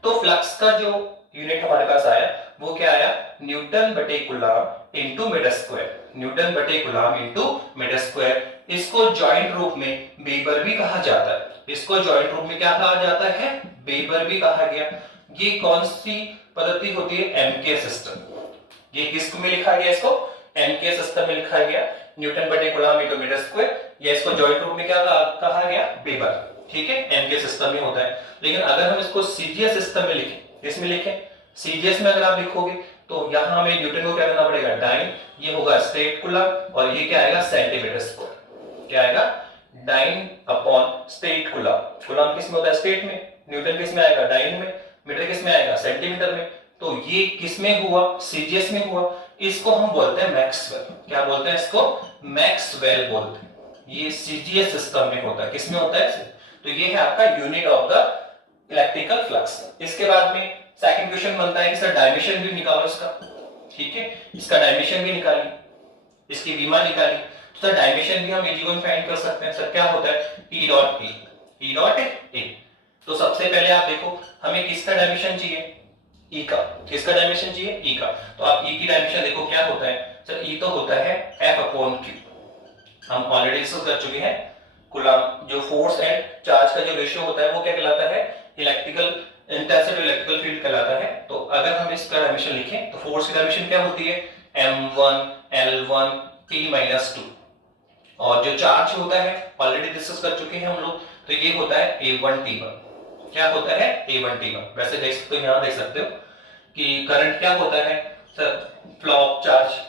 तो फ्लक्स का जो यूनिट हमारे पास आया वो क्या आया? न्यूटन बटे coulomb into metre square, newton बटे कूलम इनटू मीटर स्क्वायर। इसको जॉइंट रूप में वेबर भी कहा जाता है। इसको जॉइंट रूप में क्या कहा जाता है? वेबर भी कहा गया। ये कौन सी पद्धति होती है? MK system. ये किसको में लिखा गया? इसको एम के सिस्टम में लिखा गया न्यूटन बटे कूलम इंटू मीटर स्क्वायर, या इसको जॉइंट रूप में क्या कहा गया, वेबर। ठीक है, एम के सिस्टम में होता है। लेकिन अगर हम इसको सीजीएस सिस्टम में लिखें, इसमें लिखें सीजीएस में अगर आप लिखोगे तो यहां हमें न्यूटन को क्या करना पड़ेगा, डाइन, ये होगा स्ट्रेट कूलम और ये क्या आएगा सेंटीमीटर स्क्वायर, क्या आएगा dyne upon straight coulomb. Coulomb किस में होता है, स्ट्रेट में, न्यूटन किस में आएगा, डाइन में, मीटर किस में आएगा, सेंटीमीटर में। तो ये किस में हुआ, सीजीएस में हुआ। इसको हम बोलते हैं मैक्सवेल, क्या बोलते हैं इसको, मैक्सवेल बोलते हैं। ये सीजीएस सिस्टम में होता है, किस में होता है, तो ये है आपका unit of the electrical flux. इसके बाद में सेकंड क्वेश्चन बनता है कि सर डायमेंशन भी निकालो इसका। ठीक है, इसका डायमेंशन भी निकाली, इसकी विमा निकाली, तो सर डायमेंशन भी हम इजीली फाइंड कर सकते हैं। सर क्या होता है, E dot A, E dot A. तो सबसे पहले आप देखो हमें किसका डायमेंशन चाहिए, ई का। किसका डायमेंशन चाहिए, ई का। तो आप ई की डायमेंशन देखो क्या होता है, सर ई तो होता है एफ अपॉन क्यू। हम ऑलरेडी डिस्कस कर चुके हैं, कूलम जो फोर्स एंड चार्ज का जो रेशियो होता है वो क्या कहलाता है, इलेक्ट्रिकल इंटेंसिटी इलेक्ट्रिकल फील्ड कहलाता है। तो अगर हम इसका डायमेंशन लिखें तो फोर्स की डायमेंशन क्या होती है, m1 l1 t-2, और जो चार्ज होता है ऑलरेडी डिस्कस कर चुके हैं हम लोग, तो ये होता है a1 t1। क्या होता है, a1 t1। वैसे देख सकते हो, यहां देख सकते हो कि करंट क्या होता है सर, फ्लो ऑफ चार्ज।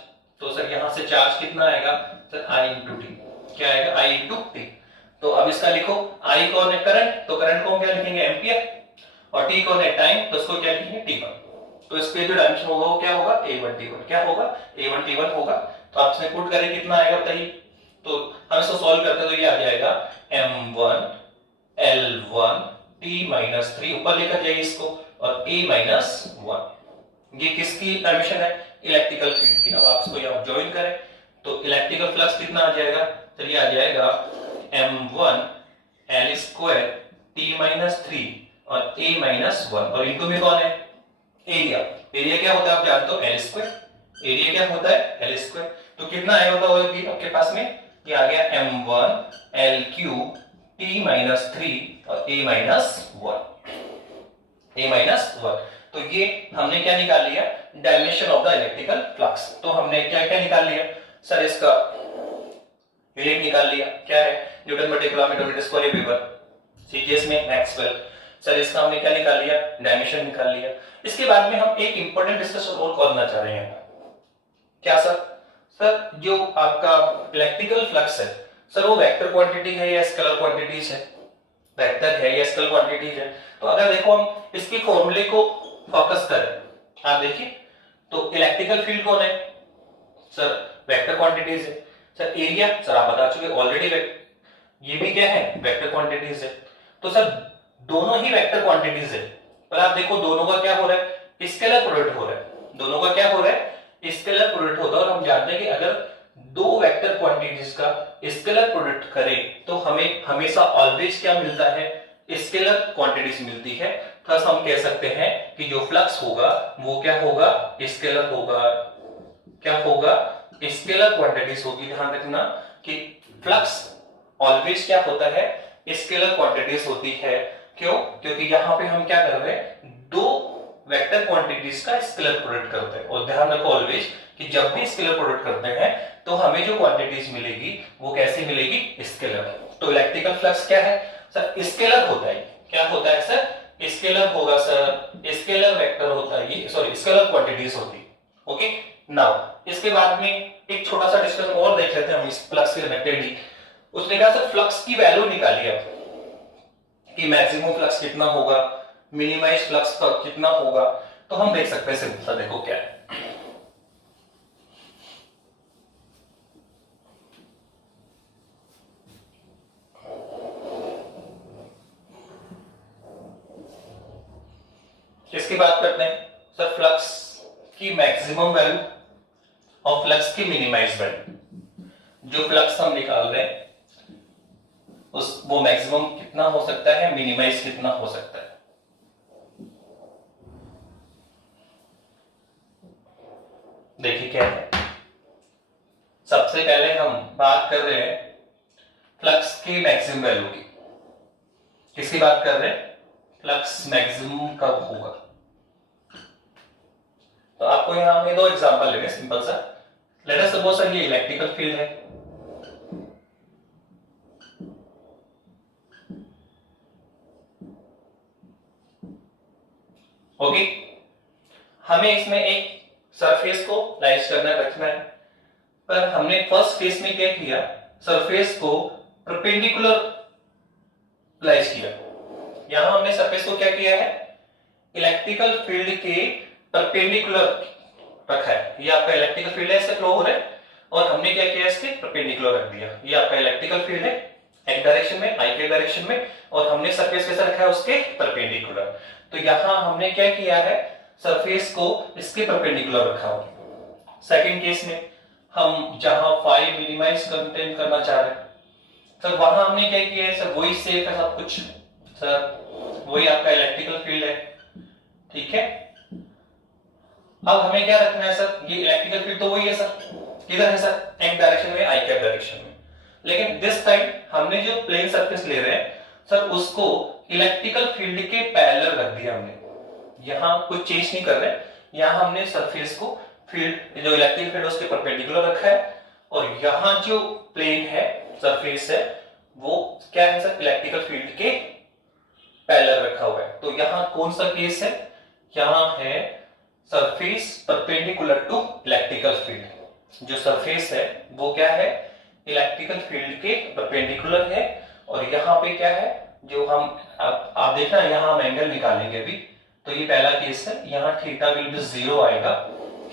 तो सर यहां से चार्ज कितना आएगा सर, I इंटू टी, क्या आएगा, I इंटू टी। तो अब इसका लिखो, I कौन है, करंट, तो करंट को हम क्या लिखेंगे, एम्पियर, और t कौन है, टाइम, तो इसको क्या लिखेंगे, t1। तो इसके जो डायमेंशन होगा वो क्या होगा, a1 t1, क्या होगा, a1 t1 होगा। तो आप इसमें पुट करें कितना आएगा बताइए। तो हम इसको सॉल्व करते हैं तो ये आ जाएगा m1 l1 t-3, ऊपर लेकर जाइए इसको, और a-1। ये किसकी डायमेंशन है, इलेक्ट्रिकल फील्ड की। अब आप इसको यहां ज्वाइन करें तो इलेक्ट्रिकल फ्लक्स कितना आ जाएगा, चलिए आ जाएगा m1 l स्क्वायर t-3 और a-1, और इनटू में कौन है, एरिया। एरिया क्या होता है आप जानते हो, एल स्क्वायर। एरिया क्या होता है, एल स्क्वायर। तो कितना आएगा होगा आपके पास में, ये आ गया m1 l क्यूब t-3 और a-1। तो ये हमने क्या निकाल लिया, dimension of the electrical flux. तो हमने क्या क्या निकाल लिया सर, इसका यूनिट निकाल लिया, क्या है, न्यूटन बटे coulomb into metre square weber, CGS में मैक्सवेल। सर इसका हमने क्या निकाल लिया, डायमेंशन निकाल लिया। इसके बाद में हम एक इंपॉर्टेंट डिस्कशन और करना चाह रहे हैं, क्या सर, सर जो आपका इलेक्ट्रिकल फ्लक्स है सर वो वेक्टर क्वांटिटी है या स्केलर क्वांटिटीज है, वेक्टर है या स्केलर क्वांटिटीज है। तो अगर देखो हम इसके फॉर्मूले को फोकस करें, आप देखिए तो इलेक्ट्रिकल फील्ड कौन है सर, वेक्टर क्वांटिटीज है। सर एरिया, सर आप बता चुके ऑलरेडी, ये भी क्या है, वेक्टर क्वांटिटीज है। तो सर दोनों ही वेक्टर क्वांटिटीज है, पर आप देखो दोनों का क्या हो रहा है, स्केलर प्रोडक्ट हो रहा है। दोनों का क्या हो रहा है, स्केलर प्रोडक्ट होता है। और हम जानते हैं कि अगर दो वेक्टर क्वांटिटीज का स्केलर प्रोडक्ट करें तो हमें हमेशा ऑलवेज क्या मिलता है, स्केलर क्वांटिटीज मिलती है। थस हम कह सकते हैं कि जो फ्लक्स होगा वो क्या होगा, स्केलर होगा। क्या होगा, स्केलर क्वांटिटीज होगी। ध्यान रखना कि फ्लक्स ऑलवेज क्या होता है, स्केलर क्वांटिटीज होती है। क्यों, क्योंकि यहां पे हम क्या कर रहे हैं, दो वेक्टर क्वांटिटीज का स्केलर प्रोडक्ट करते हैं। और ध्यान रखो ऑलवेज कि जब भी स्केलर प्रोडक्ट करते हैं तो हमें जो क्वांटिटीज मिलेगी वो कैसे मिलेगी, स्केलर। तो इलेक्ट्रिकल फ्लक्स क्या है सर, स्केलर होता है। क्या होता है सर, स्केलर होगा सर, स्केलर वेक्टर होता है ये, सॉरी स्केलर क्वांटिटीज होती है। ओके, नाउ इसके बाद में एक छोटा सा डिस्कशन और देख लेते हैं हम इस फ्लक्स के रिलेटेड ही। उसने कहा सर फ्लक्स की वैल्यू निकालिए आप कि मैक्सिमम फ्लक्स कितना होगा, मिनिमाइज फ्लक्स कितना होगा। तो हम देख सकते हैं सिंपल सा, देखो क्या है, किसकी बात करते हैं सर, फ्लक्स की मैक्सिमम वैल्यू और फ्लक्स की मिनिमाइज वैल्यू। जो फ्लक्स हम निकाल रहे हैं उस वो मैक्सिमम कितना हो सकता है, मिनिमाइज कितना हो सकता है। देखिए क्या है, सबसे पहले हम बात कर रहे हैं फ्लक्स की मैक्सिमम वैल्यू की। किसकी बात कर रहे हैं, फ्लक्स मैक्सिमम कब होगा। तो आपको यहां में दो एग्जांपल लेंगे सिंपल सा। लेट अस सपोज सर ये इलेक्ट्रिकल फील्ड है, ओके। हमें इसमें एक सरफेस को लाइज करना रखना है, पर हमने फर्स्ट केस में क्या किया, सरफेस को परपेंडिकुलर लाइज किया। यहां हमने सरफेस को क्या किया है, इलेक्ट्रिकल फील्ड के परपेंडिकुलर रखा है। ये आपका इलेक्ट्रिकल फील्ड है, इससे फ्लो हो रहा है, और हमने क्या किया, इसके परपेंडिकुलर रख दिया। ये आपका इलेक्ट्रिकल फील्ड है एक डायरेक्शन में, आई के डायरेक्शन में, और हमने सरफेस कैसे रखा है, उसके परपेंडिकुलर। तो यहां हमने क्या किया है, सरफेस को इसके परपेंडिकुलर रखा हो। सेकंड केस में हम जहां फाई मिनिमाइज करना चाह रहे हैं सर, वहां हमने क्या किया है सर, वही सेफ है सब कुछ सर, वही आपका इलेक्ट्रिकल फील्ड है, ठीक है। अब हमें क्या रखना है सर, ये इलेक्ट्रिकल फील्ड तो वही है सर, किधर है सर, एक्स डायरेक्शन में, आई कैप डायरेक्शन में। लेकिन दिस टाइम हमने जो प्लेन सरफेस ले रहे हैं सर, उसको इलेक्ट्रिकल फील्ड के पैरेलल रख दिया हमने। यहां कुछ चेंज नहीं कर रहे, यहां हमने सरफेस को फील्ड, जो इलेक्ट्रिक फील्ड उसके परपेंडिकुलर रखा है, और यहां जो प्लेन है, सरफेस है, वो क्या है सर, इलेक्ट्रिकल फील्ड के पैरेलल रखा हुआ है। तो यहां कौन सा केस है, यहां है surface perpendicular to electrical field. जो सरफेस है वो क्या है, इलेक्ट्रिकल फील्ड के परपेंडिकुलर है, और यहां पे क्या है, जो हम आप देखना यहां हम एंगल निकालेंगे अभी। तो ये पहला केस है, यहां थीटा विल बी 0 आएगा,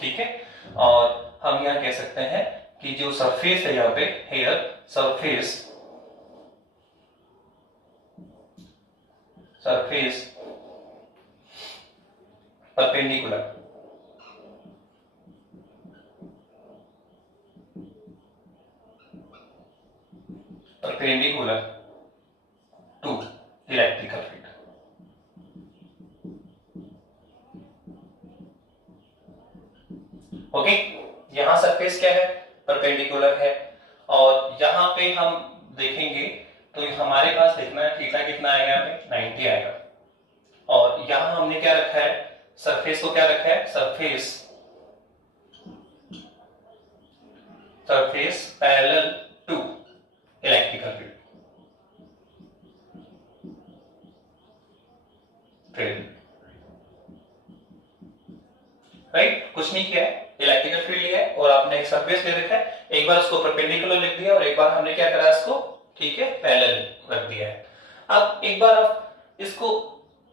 ठीक है। और हम यहां कह सकते हैं कि जो सरफेस है यहां पे, here surface perpendicular to electrical field. Okay, यहां सरफेस क्या है, परपेंडिकुलर है, और यहां पे हम देखेंगे तो हमारे पास देखना है थीटा कितना आएगा, यहाँ पे 90 आएगा। और यहां हमने क्या रखा है, सरफेस को क्या रखा है, surface parallel to electrical field, right. कुछ नहीं किया है, इलेक्ट्रिकल फील्ड लिया है और आपने एक सरफेस ले रखा है, एक बार उसको परपेंडिकुलर लिख दिया और एक बार हमने क्या करा इसको, ठीक है, पैरेलल रख दिया है। अब एक बार आप इसको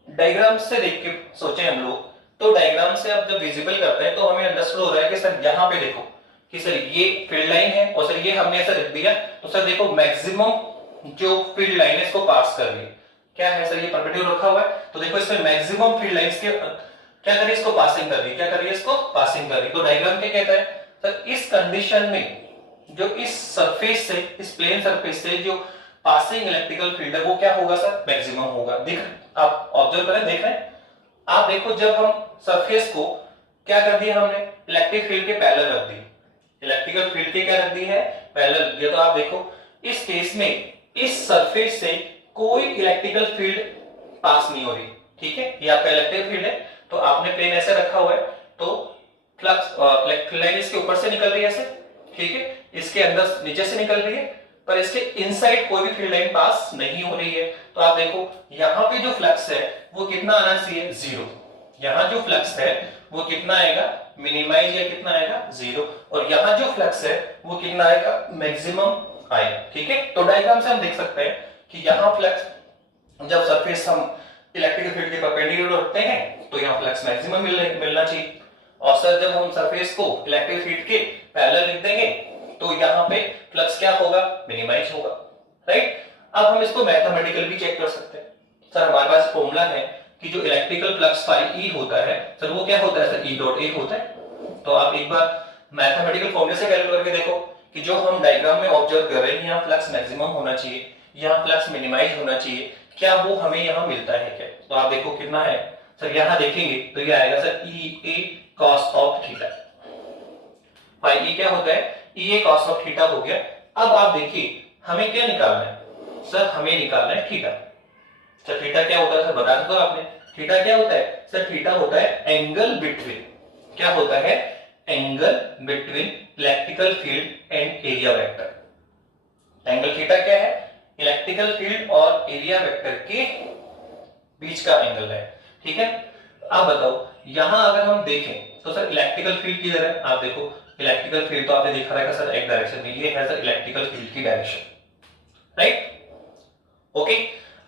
डायग्राम से देख के सोचें हम लोग, तो डायग्राम से अब जब विजिबल करते हैं तो हमें अंडरस्टैंड हो रहा है कि सर यहाँ पे देखो कि सर ये फील्ड लाइन है, और सर ये हमने ऐसा लिख दिया, तो सर देखो मैक्सिमम जो फील्ड लाइन है इसको पास कर रही है, क्या है सर, ये परपेंडिकुलर रखा हुआ है, तो देखो इसमें मैक्सिमम फील्ड लाइंस के क्या कर रही है, इसको पासिंग कर रही है, क्या कर रही है, इसको पासिंग कर रही है। तो डायग्राम क्या कहता है सर, इस कंडीशन में जो इस सरफेस से, इस प्लेन सरफेस से जो पासिंग इलेक्ट्रिकल फील्ड है वो क्या होगा सर, मैक्सिमम होगा। देख आप ऑब्जर्व करें, देख रहे हैं आप, देखो जब हम सरफेस को क्या कर दिया हमने, इलेक्ट्रिक फील्ड के पैरेलल रख दी, इलेक्ट्रिकल फील्ड के क्या रख दी है, पैरेलल। ये तो आप देखो इस केस में इस सरफेस से कोई इलेक्ट्रिकल फील्ड पास नहीं हो रही, ठीक है, ये आपका इलेक्ट्रिक फील्ड है, तो आपने प्लेन ऐसे रखा हुआ है, तो फ्लक्स लाइन इसके ऊपर से निकल रही है ऐसे, ठीक है, इसके अंदर नीचे से निकल रही है, पर इसके इनसाइड कोई भी फील्ड लाइन पास नहीं हो रही है। तो आप देखो यहां पे जो फ्लक्स है वो कितना आना चाहिए, 0। यहां जो फ्लक्स है वो कितना आएगा, मिनिमाइज, या कितना आएगा, 0। और यहां जो फ्लक्स है वो कितना आएगा, मैक्सिमम आएगा, ठीक है। तो डायग्राम से हम देख सकते हैं कि यहां फ्लक्स, जब सरफेस हम इलेक्ट्रिकल फील्ड के परपेंडिकुलर रखते हैं तो यहां फ्लक्स मैक्सिमम मिलना चाहिए, और सर जब हम सरफेस को इलेक्ट्रिक फील्ड के पैरेलल लिख देंगे तो यहां पे फ्लक्स क्या होगा, मिनिमाइज होगा, राइट। अब हम इसको मैथमेटिकल भी चेक कर सकते हैं। सर हमारे पास फॉर्मूला है कि जो इलेक्ट्रिकल फ्लक्स फाई ई होता है सर, वो क्या होता है सर, ई डॉट ए होता है। तो आप एक बार मैथमेटिकल फॉर्मूले से कैलकुलेट करके देखो कि जो हम डायग्राम में ऑब्जर्व कर रहे हैं, यहाँ फ्लक्स मैक्सिमम होना चाहिए, यहाँ फ्लक्स मिनिमाइज होना चाहिए, क्या वो हमें यहाँ मिलता है क्या। तो आप देखो कितना है सर, यहाँ देखेंगे तो ये आएगा sir E A cos of theta. Phi E क्या होता है, E A cos of theta हो गया। अब आप देखिए हमें क्या निकालना है सर, हमें निकालना है थीटा। सर थीटा क्या होता है सर, बता दो आपने, थीटा क्या होता है सर, थीटा होता है एंगल बिटवीन, क्या होता है, angle between electrical field and area vector. Angle theta क्या है? इलेक्ट्रिकल फील्ड और एरिया वेक्टर के बीच का एंगल है। ठीक है, अब बताओ यहां अगर हम देखें तो सर इलेक्ट्रिकल फील्ड किधर है? आप देखो इलेक्ट्रिकल फील्ड तो आपने देखा रहेगा सर एक डायरेक्शन में, ये है सर इलेक्ट्रिकल फील्ड की डायरेक्शन, राइट? ओके,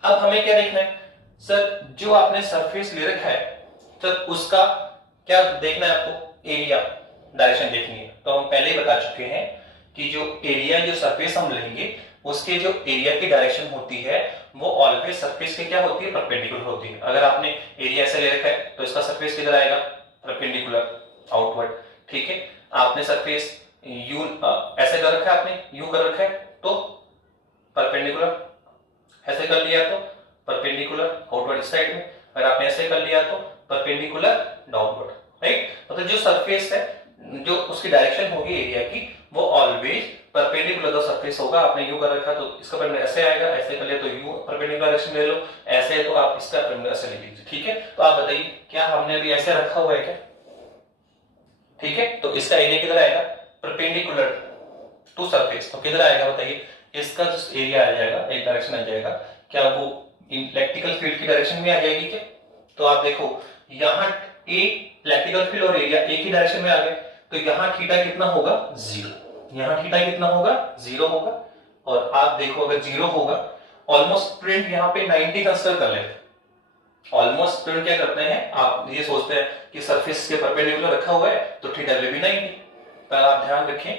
अब हमें क्या देखना है सर? जो आपने सरफेस ले रखा है सर उसका क्या देखना है आपको? एरिया डायरेक्शन देखनी है। तो हम पहले ही बता चुके हैं कि जो एरिया, जो सरफेस हम लेंगे उसके जो एरिया की डायरेक्शन होती है वो ऑलवेज सरफेस के क्या होती है? परपेंडिकुलर होती है। अगर आपने एरिया ऐसे ले रखा है तो इसका सरफेस किधर आएगा? Perpendicular, outward. ठीक है, आपने सरफेस यू ऐसे कर रखा है, आपने यू कर रखा है तो परपेंडिकुलर, ऐसे कर लिया तो परपेंडिकुलर आउटवर्ड इस साइड में, अगर आपने ऐसे कर लिया तो परपेंडिकुलर डाउनवर्ड, राइट? मतलब जो सरफेस है जो उसकी डायरेक्शन होगी एरिया की वो ऑलवेज परपेंडिकुलर द सरफेस होगा। आपने यू कर रखा तो इसका परपेंडिकुलर ऐसे आएगा, ऐसे कर लिया तो यू परपेंडिकुलर डायरेक्शन ले लो, ऐसे है तो आप इसका परपेंडिकुलर ऐसे ले लीजिए। ठीक है, तो आप बताइए क्या हमने अभी ऐसे रखा हुआ है क्या? ठीक है, तो इसका एरिया किधर आएगा? परपेंडिकुलर टू सरफेस, तो किधर आएगा बताइए? इसका जो एरिया आ जाएगा एक डायरेक्शन आ जाएगा, क्या वो इलेक्ट्रिकल फील्ड की डायरेक्शन में आ जाएगी क्या? तो आप देखो यहाँ ए इलेक्ट्रिकल फील्ड और एरिया एक ही डायरेक्शन में आ गए, तो यहाँ थीटा कितना होगा? 0। यहाँ थीटा कितना होगा? 0 होगा। और आप देखो अगर 0 होगा, ऑलमोस्ट प्रिंट यहाँ पे 90 कंसीडर कर लेते हैं। ऑलमोस्ट प्रिंट क्या करते हैं, आप ये सोचते हैं कि सरफेस के परपेंडिकुलर रखा हुआ है तो थीटा विल बी 90। पर आप ध्यान रखें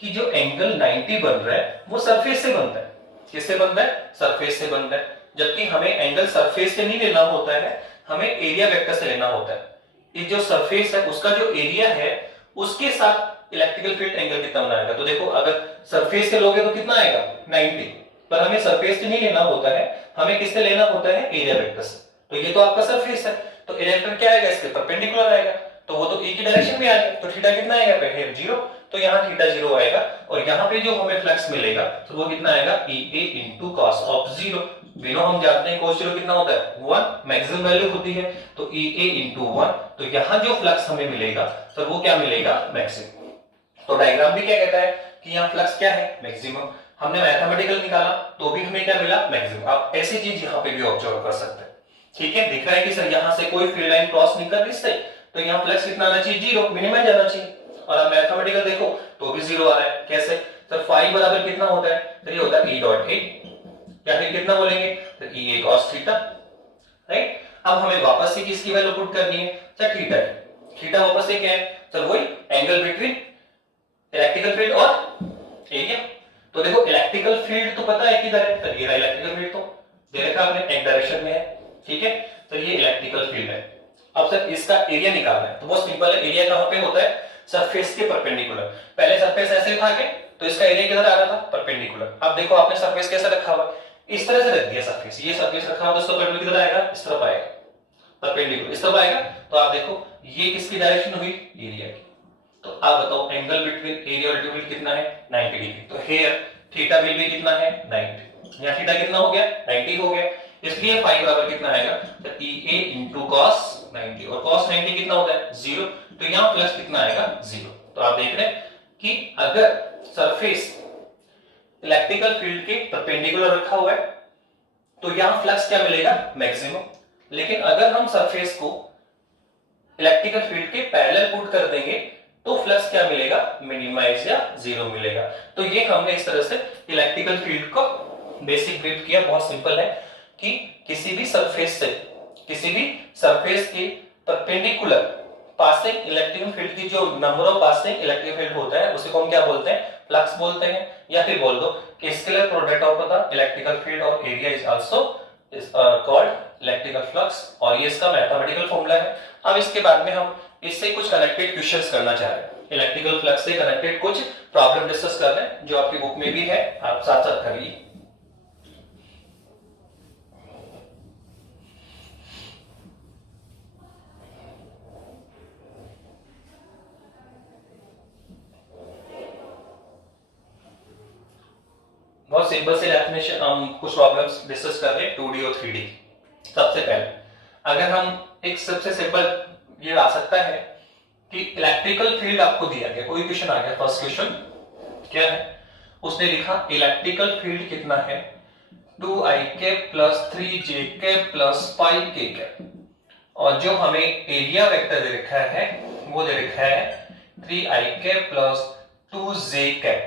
कि जो एंगल 90 बन रहा है वो सरफेस से बनता है। किससे बनता है? सरफेस से बनता है। जबकि हमें एंगल सरफेस से नहीं लेना होता है, हमें एरिया वेक्टर से लेना होता है। ये जो सरफेस है उसका जो एरिया है उसके साथ इलेक्ट्रिकल फील्ड एंगल कितना बनाएगा? तो देखो अगर सरफेस से लोगे तो कितना आएगा? 90। पर हमें सरफेस से नहीं लेना होता है, हमें किससे लेना होता है? एरिया वेक्टर से। तो ये तो आपका सरफेस है, तो एरिया वेक्टर क्या आएगा? इसके परपेंडिकुलर आएगा, तो वो तो एक ही डायरेक्शन में आएगा, तो थीटा कितना आएगा? पहले 0, तो यहाँ थीटा 0 आएगा। और यहाँ पे जो हमें फ्लक्स मिलेगा तो वो कितना आएगा? EA into cos of 0। We know, हम जानते हैं cos 0 कितना होता है? 1, मैक्सिमम वैल्यू होती है, तो EA into 1। तो यहाँ जो फ्लक्स हमें मिलेगा तो वो क्या मिलेगा? मैक्सिमम। तो डायग्राम भी क्या कहता है कि यहाँ फ्लक्स क्या है? मैक्सिमम। हमने मैथमेटिकल निकाला तो भी हमें क्या मिला? मैक्सिमम। आप ऐसी चीज यहाँ पे भी ऑब्जर्व कर सकते हैं। ठीक है, दिख रहा है कि सर यहाँ से कोई फील्ड लाइन क्रॉस नहीं कर रही इससे, तो यहाँ फ्लक्स कितना आना चाहिए? 0, मिनिमम जाना चाहिए। और अब मैथमेटिकल देखो तो भी 0 आ रहा है। कैसे सर? फाई बराबर कितना होता है? तो ये होता है E डॉट A, या फिर कितना बोलेंगे? तो EA cos थीटा, राइट? अब हमें वापस से किसकी वैल्यू पुट करनी है? सर थीटा की। थीटा वापस से क्या है? सर वही एंगल बिटवीन इलेक्ट्रिकल फील्ड और एरिया। तो देखो इलेक्ट्रिकल फील्ड तो पता है किधर है? सर ये इलेक्ट्रिकल फील्ड तो दे रखा आपने एक डायरेक्शन में है। ठीक है, तो ये इलेक्ट्रिकल फील्ड है। अब सर इसका एरिया निकालना है तो बहुत सिंपल है। एरिया कहां पे होता है? सरफेस के परपेंडिकुलर। पहले सरफेस ऐसे था के तो इसका एरिया किधर आ रहा था? परपेंडिकुलर। अब देखो आपने सरफेस कैसे रखा हुआ? इस तरह से रख दिया सरफेस। ये सरफेस रखा हुआ तो इसका परपेंडिकुलर किधर आएगा? इस तरफ आएगा, परपेंडिकुलर इस तरफ आएगा। तो आप देखो ये किसकी डायरेक्शन हुई? एरिया की। तो आप बताओ एंगल बिटवीन एरिया और रेडियस कितना है? 90 डिग्री। तो हियर थीटा विल बी कितना है? 90। यहाँ थीटा कितना हो गया? 90 हो गया। इसलिए फाई बराबर कितना आएगा? तो EA into cos 90। और cos 90 कितना होता है? 0। तो यहाँ प्लस कितना आएगा? 0। तो आप देख रहे हैं कि अगर सरफेस इलेक्ट्रिकल फील्ड के परपेंडिकुलर रखा हुआ है तो यहाँ फ्लक्स क्या मिलेगा? मैक्सिमम। लेकिन अगर हम सरफेस को इलेक्ट्रिकल फील्ड के पैरेलल पुट कर देंगे तो फ्लक्स क्या मिलेगा? मिनिमाइज या 0 मिलेगा। तो ये हमने इस तरह से इलेक्ट्रिकल फील्ड को बेसिक ब्रीफ किया। बहुत सिंपल है कि किसी भी सरफेस के परपेंडिकुलर पासिंग इलेक्ट्रिकल फील्ड की जो number of passing electric field होता है उसे को हम क्या बोलते हैं? फ्लक्स बोलते हैं। या फिर बोल दो कि scalar product of the electrical field और area is also called electrical flux. और ये इसका मैथमेटिकल फॉर्मूला है। अब इसके बाद में हम इससे कुछ कनेक्टेड क्वेश्चंस करना चाह रहे हैं। इलेक्ट्रिकल फ्लक्स से कनेक्टेड कुछ प्रॉब्लम डिस्कस कर रहे हैं जो आपकी बुक में भी है, आप साथ साथ करिए। बहुत सिंपल से डेफिनेशन हम कुछ प्रॉब्लम्स डिस्कस कर रहे हैं 2D और 3D। सबसे पहले अगर हम एक सबसे सिंपल ये आ सकता है कि इलेक्ट्रिकल फील्ड आपको दिया गया, कोई क्वेश्चन आ गया, फर्स्ट क्वेश्चन क्या है, उसने लिखा इलेक्ट्रिकल फील्ड कितना है 2i cap plus 3j cap plus 5k cap, और जो हमें एरिया वेक्टर दे रखा है वो दे रखा है 3i cap plus 2j cap,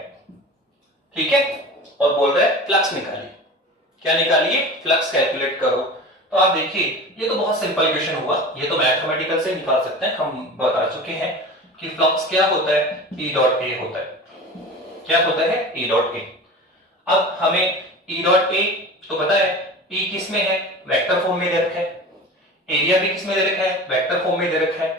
ठीक है, और बोल रहा है फ्लक्स निकालिए। क्या निकालिए? फ्लक्स कैलकुलेट करो। तो आप देखिए ये तो बहुत सिंपल क्वेश्चन हुआ, ये तो मैथमेटिकल से निकाल सकते हैं, हम बता चुके हैं कि फ्लक्स क्या होता है, ई डॉट ए होता है। क्या होता है? E dot A. अब हमें ई डॉट ए तो पता है, ई किस में है, वेक्टर फॉर्म में दे रखा है, एरिया भी किस में दे रखा है, वेक्टर फॉर्म में दे रखा है,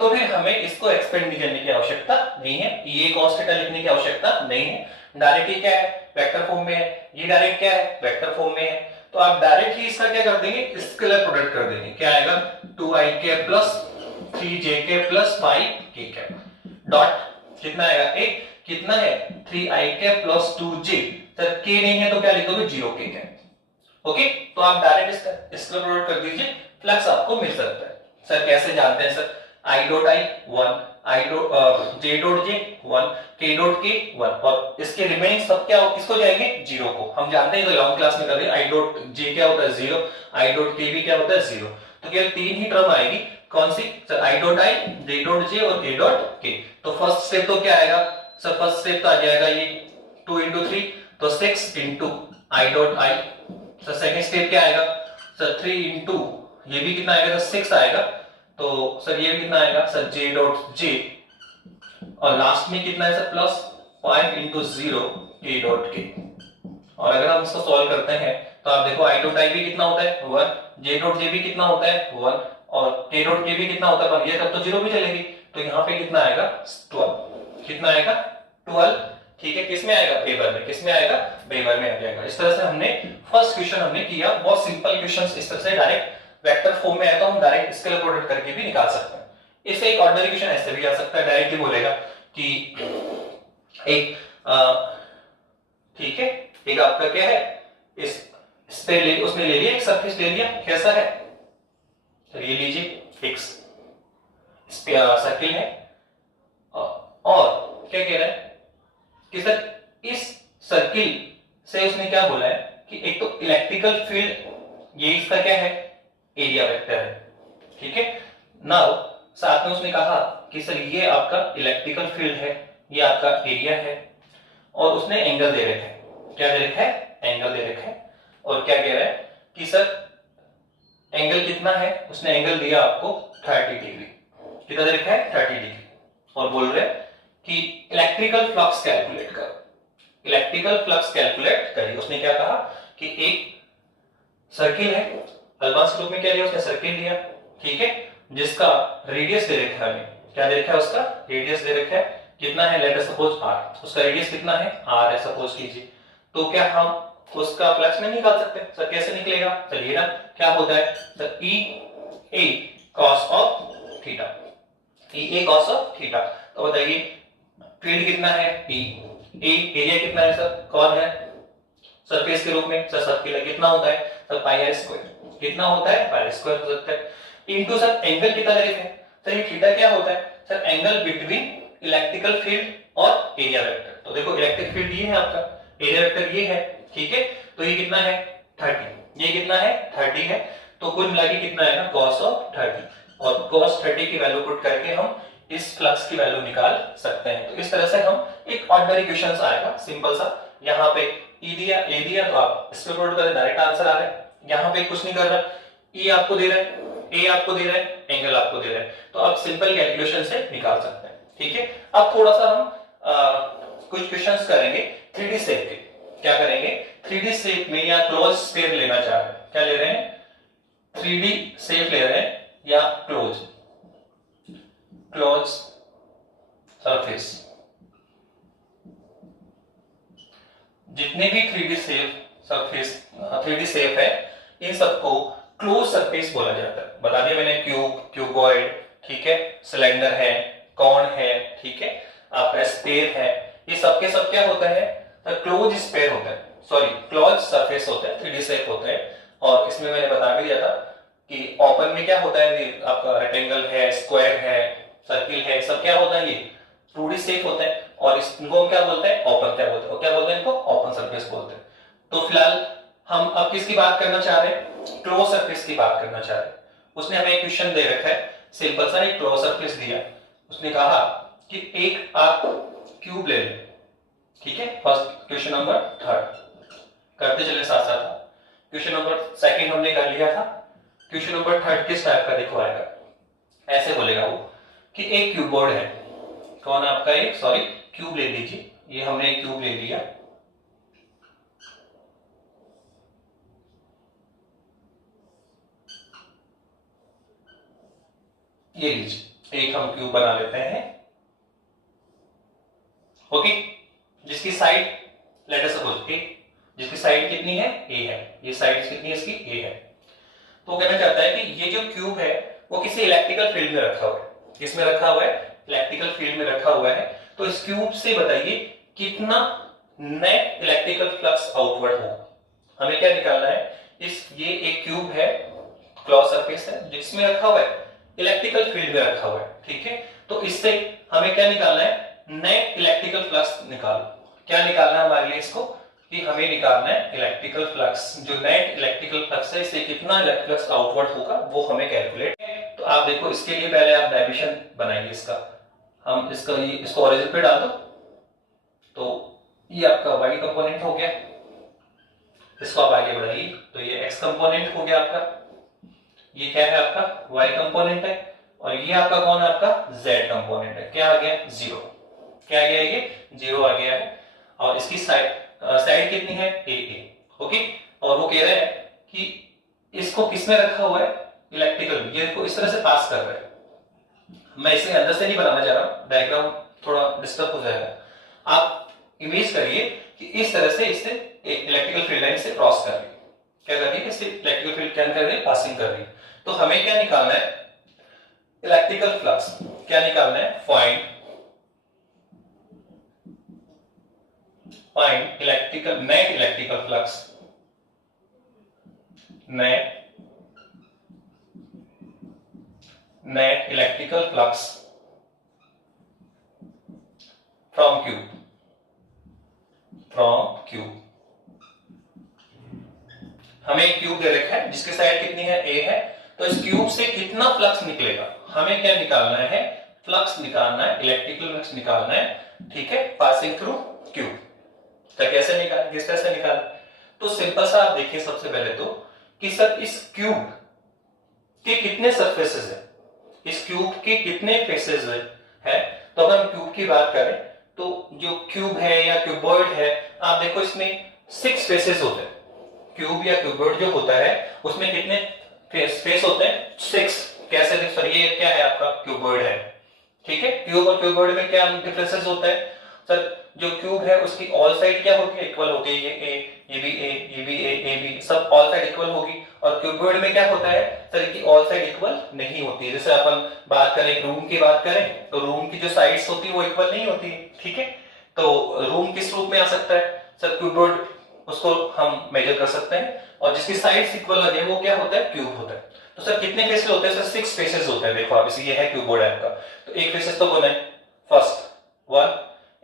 तो फिर हमें इसको एक्सपेंड नहीं करने की आवश्यकता नहीं है, ये cos थीटा लिखने की आवश्यकता नहीं है, डायरेक्ट ही क्या है, वेक्टर फॉर्म में है, ये डायरेक्ट क्या है, वेक्टर फॉर्म में है, तो आप डायरेक्ट ही इसका क्या कर देंगे, स्केलर प्रोडक्ट कर देंगे। क्या आएगा 2i के प्लस 3j के प्लस 5k के डॉट कितना आएगा, एक कितना है 3i के प्लस 2j, सर k नहीं है तो क्या लिख दोगे 0k के। ओके, तो आप डायरेक्ट इसका स्केलर प्रोडक्ट कर दीजिए, फ्लक्स आपको मिल सकता है। सर कैसे जानते हैं sir, i dot i 1, i dot j dot j 1, k dot k 1, और इसके रिमेनिंग सब क्या किसको जाएंगे, 0 को। हम जानते हैं तो लॉन्ग क्लास में कभी i डॉट j क्या होता है 0, i डॉट k भी क्या होता है 0, तो केवल तीन ही टर्म आएगी, कौन सी sir, i dot i, j dot j और k डॉट k। तो फर्स्ट स्टेप तो क्या आएगा सर, फर्स्ट स्टेप तो आ जाएगा ये 2 into 3 तो 6 into i dot i। Sir second step क्या आएगा सर, 3 into ये भी कितना आएगा सर 6 आएगा, तो सर ये भी कितना आएगा सर j डॉट j, और लास्ट में कितना है sir plus 5 into 0 k dot k। और अगर हम इसको सॉल्व करते हैं तो आप देखो i डॉट i भी कितना होता है 1, j डॉट j भी कितना होता है 1, और k डॉट k भी कितना होता है, पर ये तब तो 0 भी चलेगी, तो यहाँ पे कितना आएगा 12, कितना आएगा 12, ठीक है, किसमें आएगा वेबर में, किसमें आएगा वेबर में आ जाएगा। इस तरह से हमने फर्स्ट क्वेश्चन हमने किया, बहुत सिंपल क्वेश्चंस, इस तरह से डायरेक्ट वेक्टर फॉर्म में आया तो हम डायरेक्ट स्केलर प्रोडक्ट करके भी निकाल सकते हैं। इससे एक ऑर्डिनरी क्वेश्चन ऐसे भी आ सकता है, डायरेक्टली बोलेगा कि एक ठीक है, एक आपका क्या है, इस पे ले, उसने ले लिया एक सरफेस ले लिया, कैसा है सर, ये लीजिए एक सर्किल है, और क्या कह रहा है कि सर इस सर्किल से उसने क्या बोला है कि एक तो इलेक्ट्रिकल फील्ड, ये इसका क्या है एरिया वेक्टर है, ठीक है। नाउ साथ में उसने कहा कि सर ये आपका इलेक्ट्रिकल फील्ड है, ये आपका एरिया है, और उसने एंगल दे रखा है, क्या दे रखा है, एंगल दे रखा है, और क्या कह रहा है कि सर एंगल कितना है, उसने एंगल दिया आपको 30 डिग्री, कितना दे रखा है 30 डिग्री, और बोल रहे हैं कि इलेक्ट्रिकल फ्लक्स कैलकुलेट करो, इलेक्ट्रिकल फ्लक्स कैलकुलेट करिए। उसने क्या कहा कि एक सर्किल है, अल्बांस ग्रुप में क्या लिया उसने, सर्किल लिया, ठीक है, जिसका रेडियस दे रखा है, क्या दे रखा है, उसका रेडियस दे रखा है, कितना है, लेट अस सपोज r, उसका रेडियस कितना है r है सपोज कीजिए, तो क्या हम उसका फ्लक्स में निकाल सकते हैं सर, कैसे निकलेगा, चलिए ना, क्या होता है sir e a cos of theta, e a cos of theta, तो बताइए फील्ड कितना है e, a एरिया कितना है सर, कौन है सरफेस के रूप में सर सर्किल है, कितना होता है सर पाई आर स्क्वायर, कितना होता है पाई आर स्क्वायर हो सकता है, इनटू सर एंगल कितना दे रखे हैं सर, ये थीटा क्या होता है sir, angle between electrical field और एरिया वेक्टर, तो देखो इलेक्ट्रिक फील्ड ये है आपका, एरिया वेक्टर ये है, ठीक है, तो ये कितना है 30, ये कितना है 30 है, तो कुल मिला के कितना आएगा cos ऑफ 30, और cos 30 की वैल्यू पुट करके हम इस फ्लक्स की वैल्यू निकाल सकते हैं। तो इस तरह से हम एक ऑर्डिनरी क्वेश्चन आएगा सिंपल सा, यहाँ पे E दिया A दिया, तो आप इसको पुट करें डायरेक्ट आंसर आ रहा है, यहाँ पे कुछ नहीं कर रहा, E आपको दे रहा है, A आपको दे रहा है, एंगल आपको दे रहा है, तो आप सिंपल कैलकुलेशन से निकाल सकते हैं, ठीक है। अब थोड़ा सा हम कुछ क्वेश्चंस करेंगे 3D शेप के, क्या करेंगे 3D शेप में, या क्लोज शेप लेना चाह रहे हैं, क्या ले रहे हैं 3D शेप ले रहे हैं, या क्लोज सरफेस, जितने भी 3D shape surface 3D shape है इन सबको क्लोज सरफेस बोला जाता है। बता दिया मैंने, क्यूब, क्यूबॉइड, ठीक है, सिलेंडर है, कॉन है, ठीक है, आपका स्फीयर है, ये सबके सब क्या होता है क्लोज स्फीयर होता है, सॉरी क्लोज सरफेस होता है, 3D शेप होता है। और इसमें मैंने बता भी दिया था कि ओपन में क्या होता है, आपका रेक्टेंगल है, स्क्वायर है, सर्किल है, सब क्या होता है, ये 2D शेप होता है। और इसको हम क्या बोलते हैं, ओपन क्या बोलते हैं, क्या बोलते हैं इनको, ओपन सरफेस बोलते हैं। तो फिलहाल हम अब किसकी बात करना चाह रहे हैं, क्लोज सरफेस की बात करना चाह रहे हैं। उसने हमें एक क्वेश्चन दे रखा है, सिंपल सा एक क्लोज सरफेस दिया, उसने कहा कि एक आप क्यूब ले लें, ठीक है। फर्स्ट क्वेश्चन नंबर थर्ड करते चले साथ साथ। क्वेश्चन नंबर सेकंड हमने कर लिया था, क्वेश्चन नंबर थर्ड किस टाइप का देखो आएगा, ऐसे बोलेगा वो कि एक क्यूब बोर्ड है, कौन आपका एक, सॉरी क्यूब ले लीजिए, ये हमने एक क्यूब ले लिया, ये लीजिए एक हम क्यूब बना लेते हैं, ओके, जिसकी साइड लेट अस सपोज ए, जिसकी साइड कितनी है, ए है, ये साइड कितनी है इसकी, ए है। तो कहना चाहता है कि ये जो क्यूब है वो किसी इलेक्ट्रिकल फील्ड में रखा हुआ है, किसमें रखा हुआ है, इलेक्ट्रिकल फील्ड में रखा हुआ है। तो इस क्यूब से बताइए कितना नेट इलेक्ट्रिकल फ्लक्स आउटवर्ड होगा, हमें क्या निकालना है। ये एक क्यूब है, क्लोज सरफेस है, जिसमें रखा हुआ है इलेक्ट्रिकल फील्ड में रखा हुआ है, ठीक है। तो इससे हमें क्या निकालना है, नेट इलेक्ट्रिकल फ्लक्स निकालो। क्या निकालना है हमारे लिए इसको, कि हमें निकालना है इलेक्ट्रिकल फ्लक्स, जो नेट इलेक्ट्रिकल फ्लक्स है इससे कितना इलेक्ट्रिक फ्लक्स आउटवर्ड होगा वो हमें कैलकुलेट। तो आप देखो इसके लिए पहले आप डायमेंशन बनाइए इसका, हम इसको ओरिजिन पे डाल दो, तो ये आपका y कंपोनेंट हो गया, इसको आप आगे बढ़ाइए तो ये x कंपोनेंट हो गया आपका, ये क्या है आपका y कंपोनेंट है, और ये आपका कौन है, आपका z कंपोनेंट है। क्या आ गया, 0, क्या आ गया, ये 0 आ गया है। और इसकी साइड कितनी है, a, ओके। और वो कह रहे हैं कि इसको किसमें रखा हुआ है, इलेक्ट्रिकल, ये इसको इस तरह से पास कर रहे हैं। मैं इसे अंदर से नहीं बनाना चाह रहा हूं, डायग्राम थोड़ा डिस्टर्ब हो जाएगा। आप इमेज करिए कि इस तरह से इससे एक इलेक्ट्रिकल फील्ड लाइन से क्रॉस कर रही है, क्या कर रही है, इससे इलेक्ट्रिकल फील्ड क्या कर रही है, पासिंग कर रही है। तो हमें क्या निकालना है, इलेक्ट्रिकल फ्लक्स, क्या निकालना है, find electrical net electrical flux, net electrical flux from cube. हमें एक क्यूब दे रखा है जिसकी साइड कितनी है, a है। तो इस क्यूब से कितना फ्लक्स निकलेगा, हमें क्या निकालना है, फ्लक्स निकालना है, इलेक्ट्रिकल फ्लक्स निकालना है, ठीक है, पासिंग थ्रू क्यूब। तो कैसे निकाल, किस तरह से निकाल, तो सिंपल सा आप देखिए सबसे पहले तो कि सर इस क्यूब के कितने सरफेसेस है, इस क्यूब के कितने फेसेस है। तो अगर हम क्यूब की बात करें तो जो क्यूब है या क्यूबॉइड है, आप देखो इसमें 6 फेसेस होते हैं। क्यूब या क्यूबॉइड जो होता है उसमें कितने फेस होते हैं, 6। कैसे, सर ये क्या है आपका क्यूबॉइड है, ठीक है। क्यूब और क्यूबॉइड में क्या डिफरेंसेस होता है, सर जो क्यूब है उसकी ऑल साइड क्या होती है, इक्वल होती है, ये भी ए बी सब ऑल साइड इक्वल होगी। और क्यूबॉइड में क्या होता है, सर की ऑल साइड इक्वल नहीं होती है। जैसे अपन बात करें रूम की बात करें तो रूम की जो साइड्स होती है वो इक्वल नहीं होती है, ठीक है। तो रूम किस रूप में आ सकता है, सर क्यूबॉइड, उसको हम मेजर कर सकते हैं, और जिसकी साइड्स इक्वल लगे वो क्या होता है, क्यूब होता है। तो सर कितने फेसेस होते हैं, सर 6 फेसेस होते हैं। देखो आप इसे, ये है क्यूबॉइड आपका, तो एक फेसेस तो कौन है, फर्स्ट 1,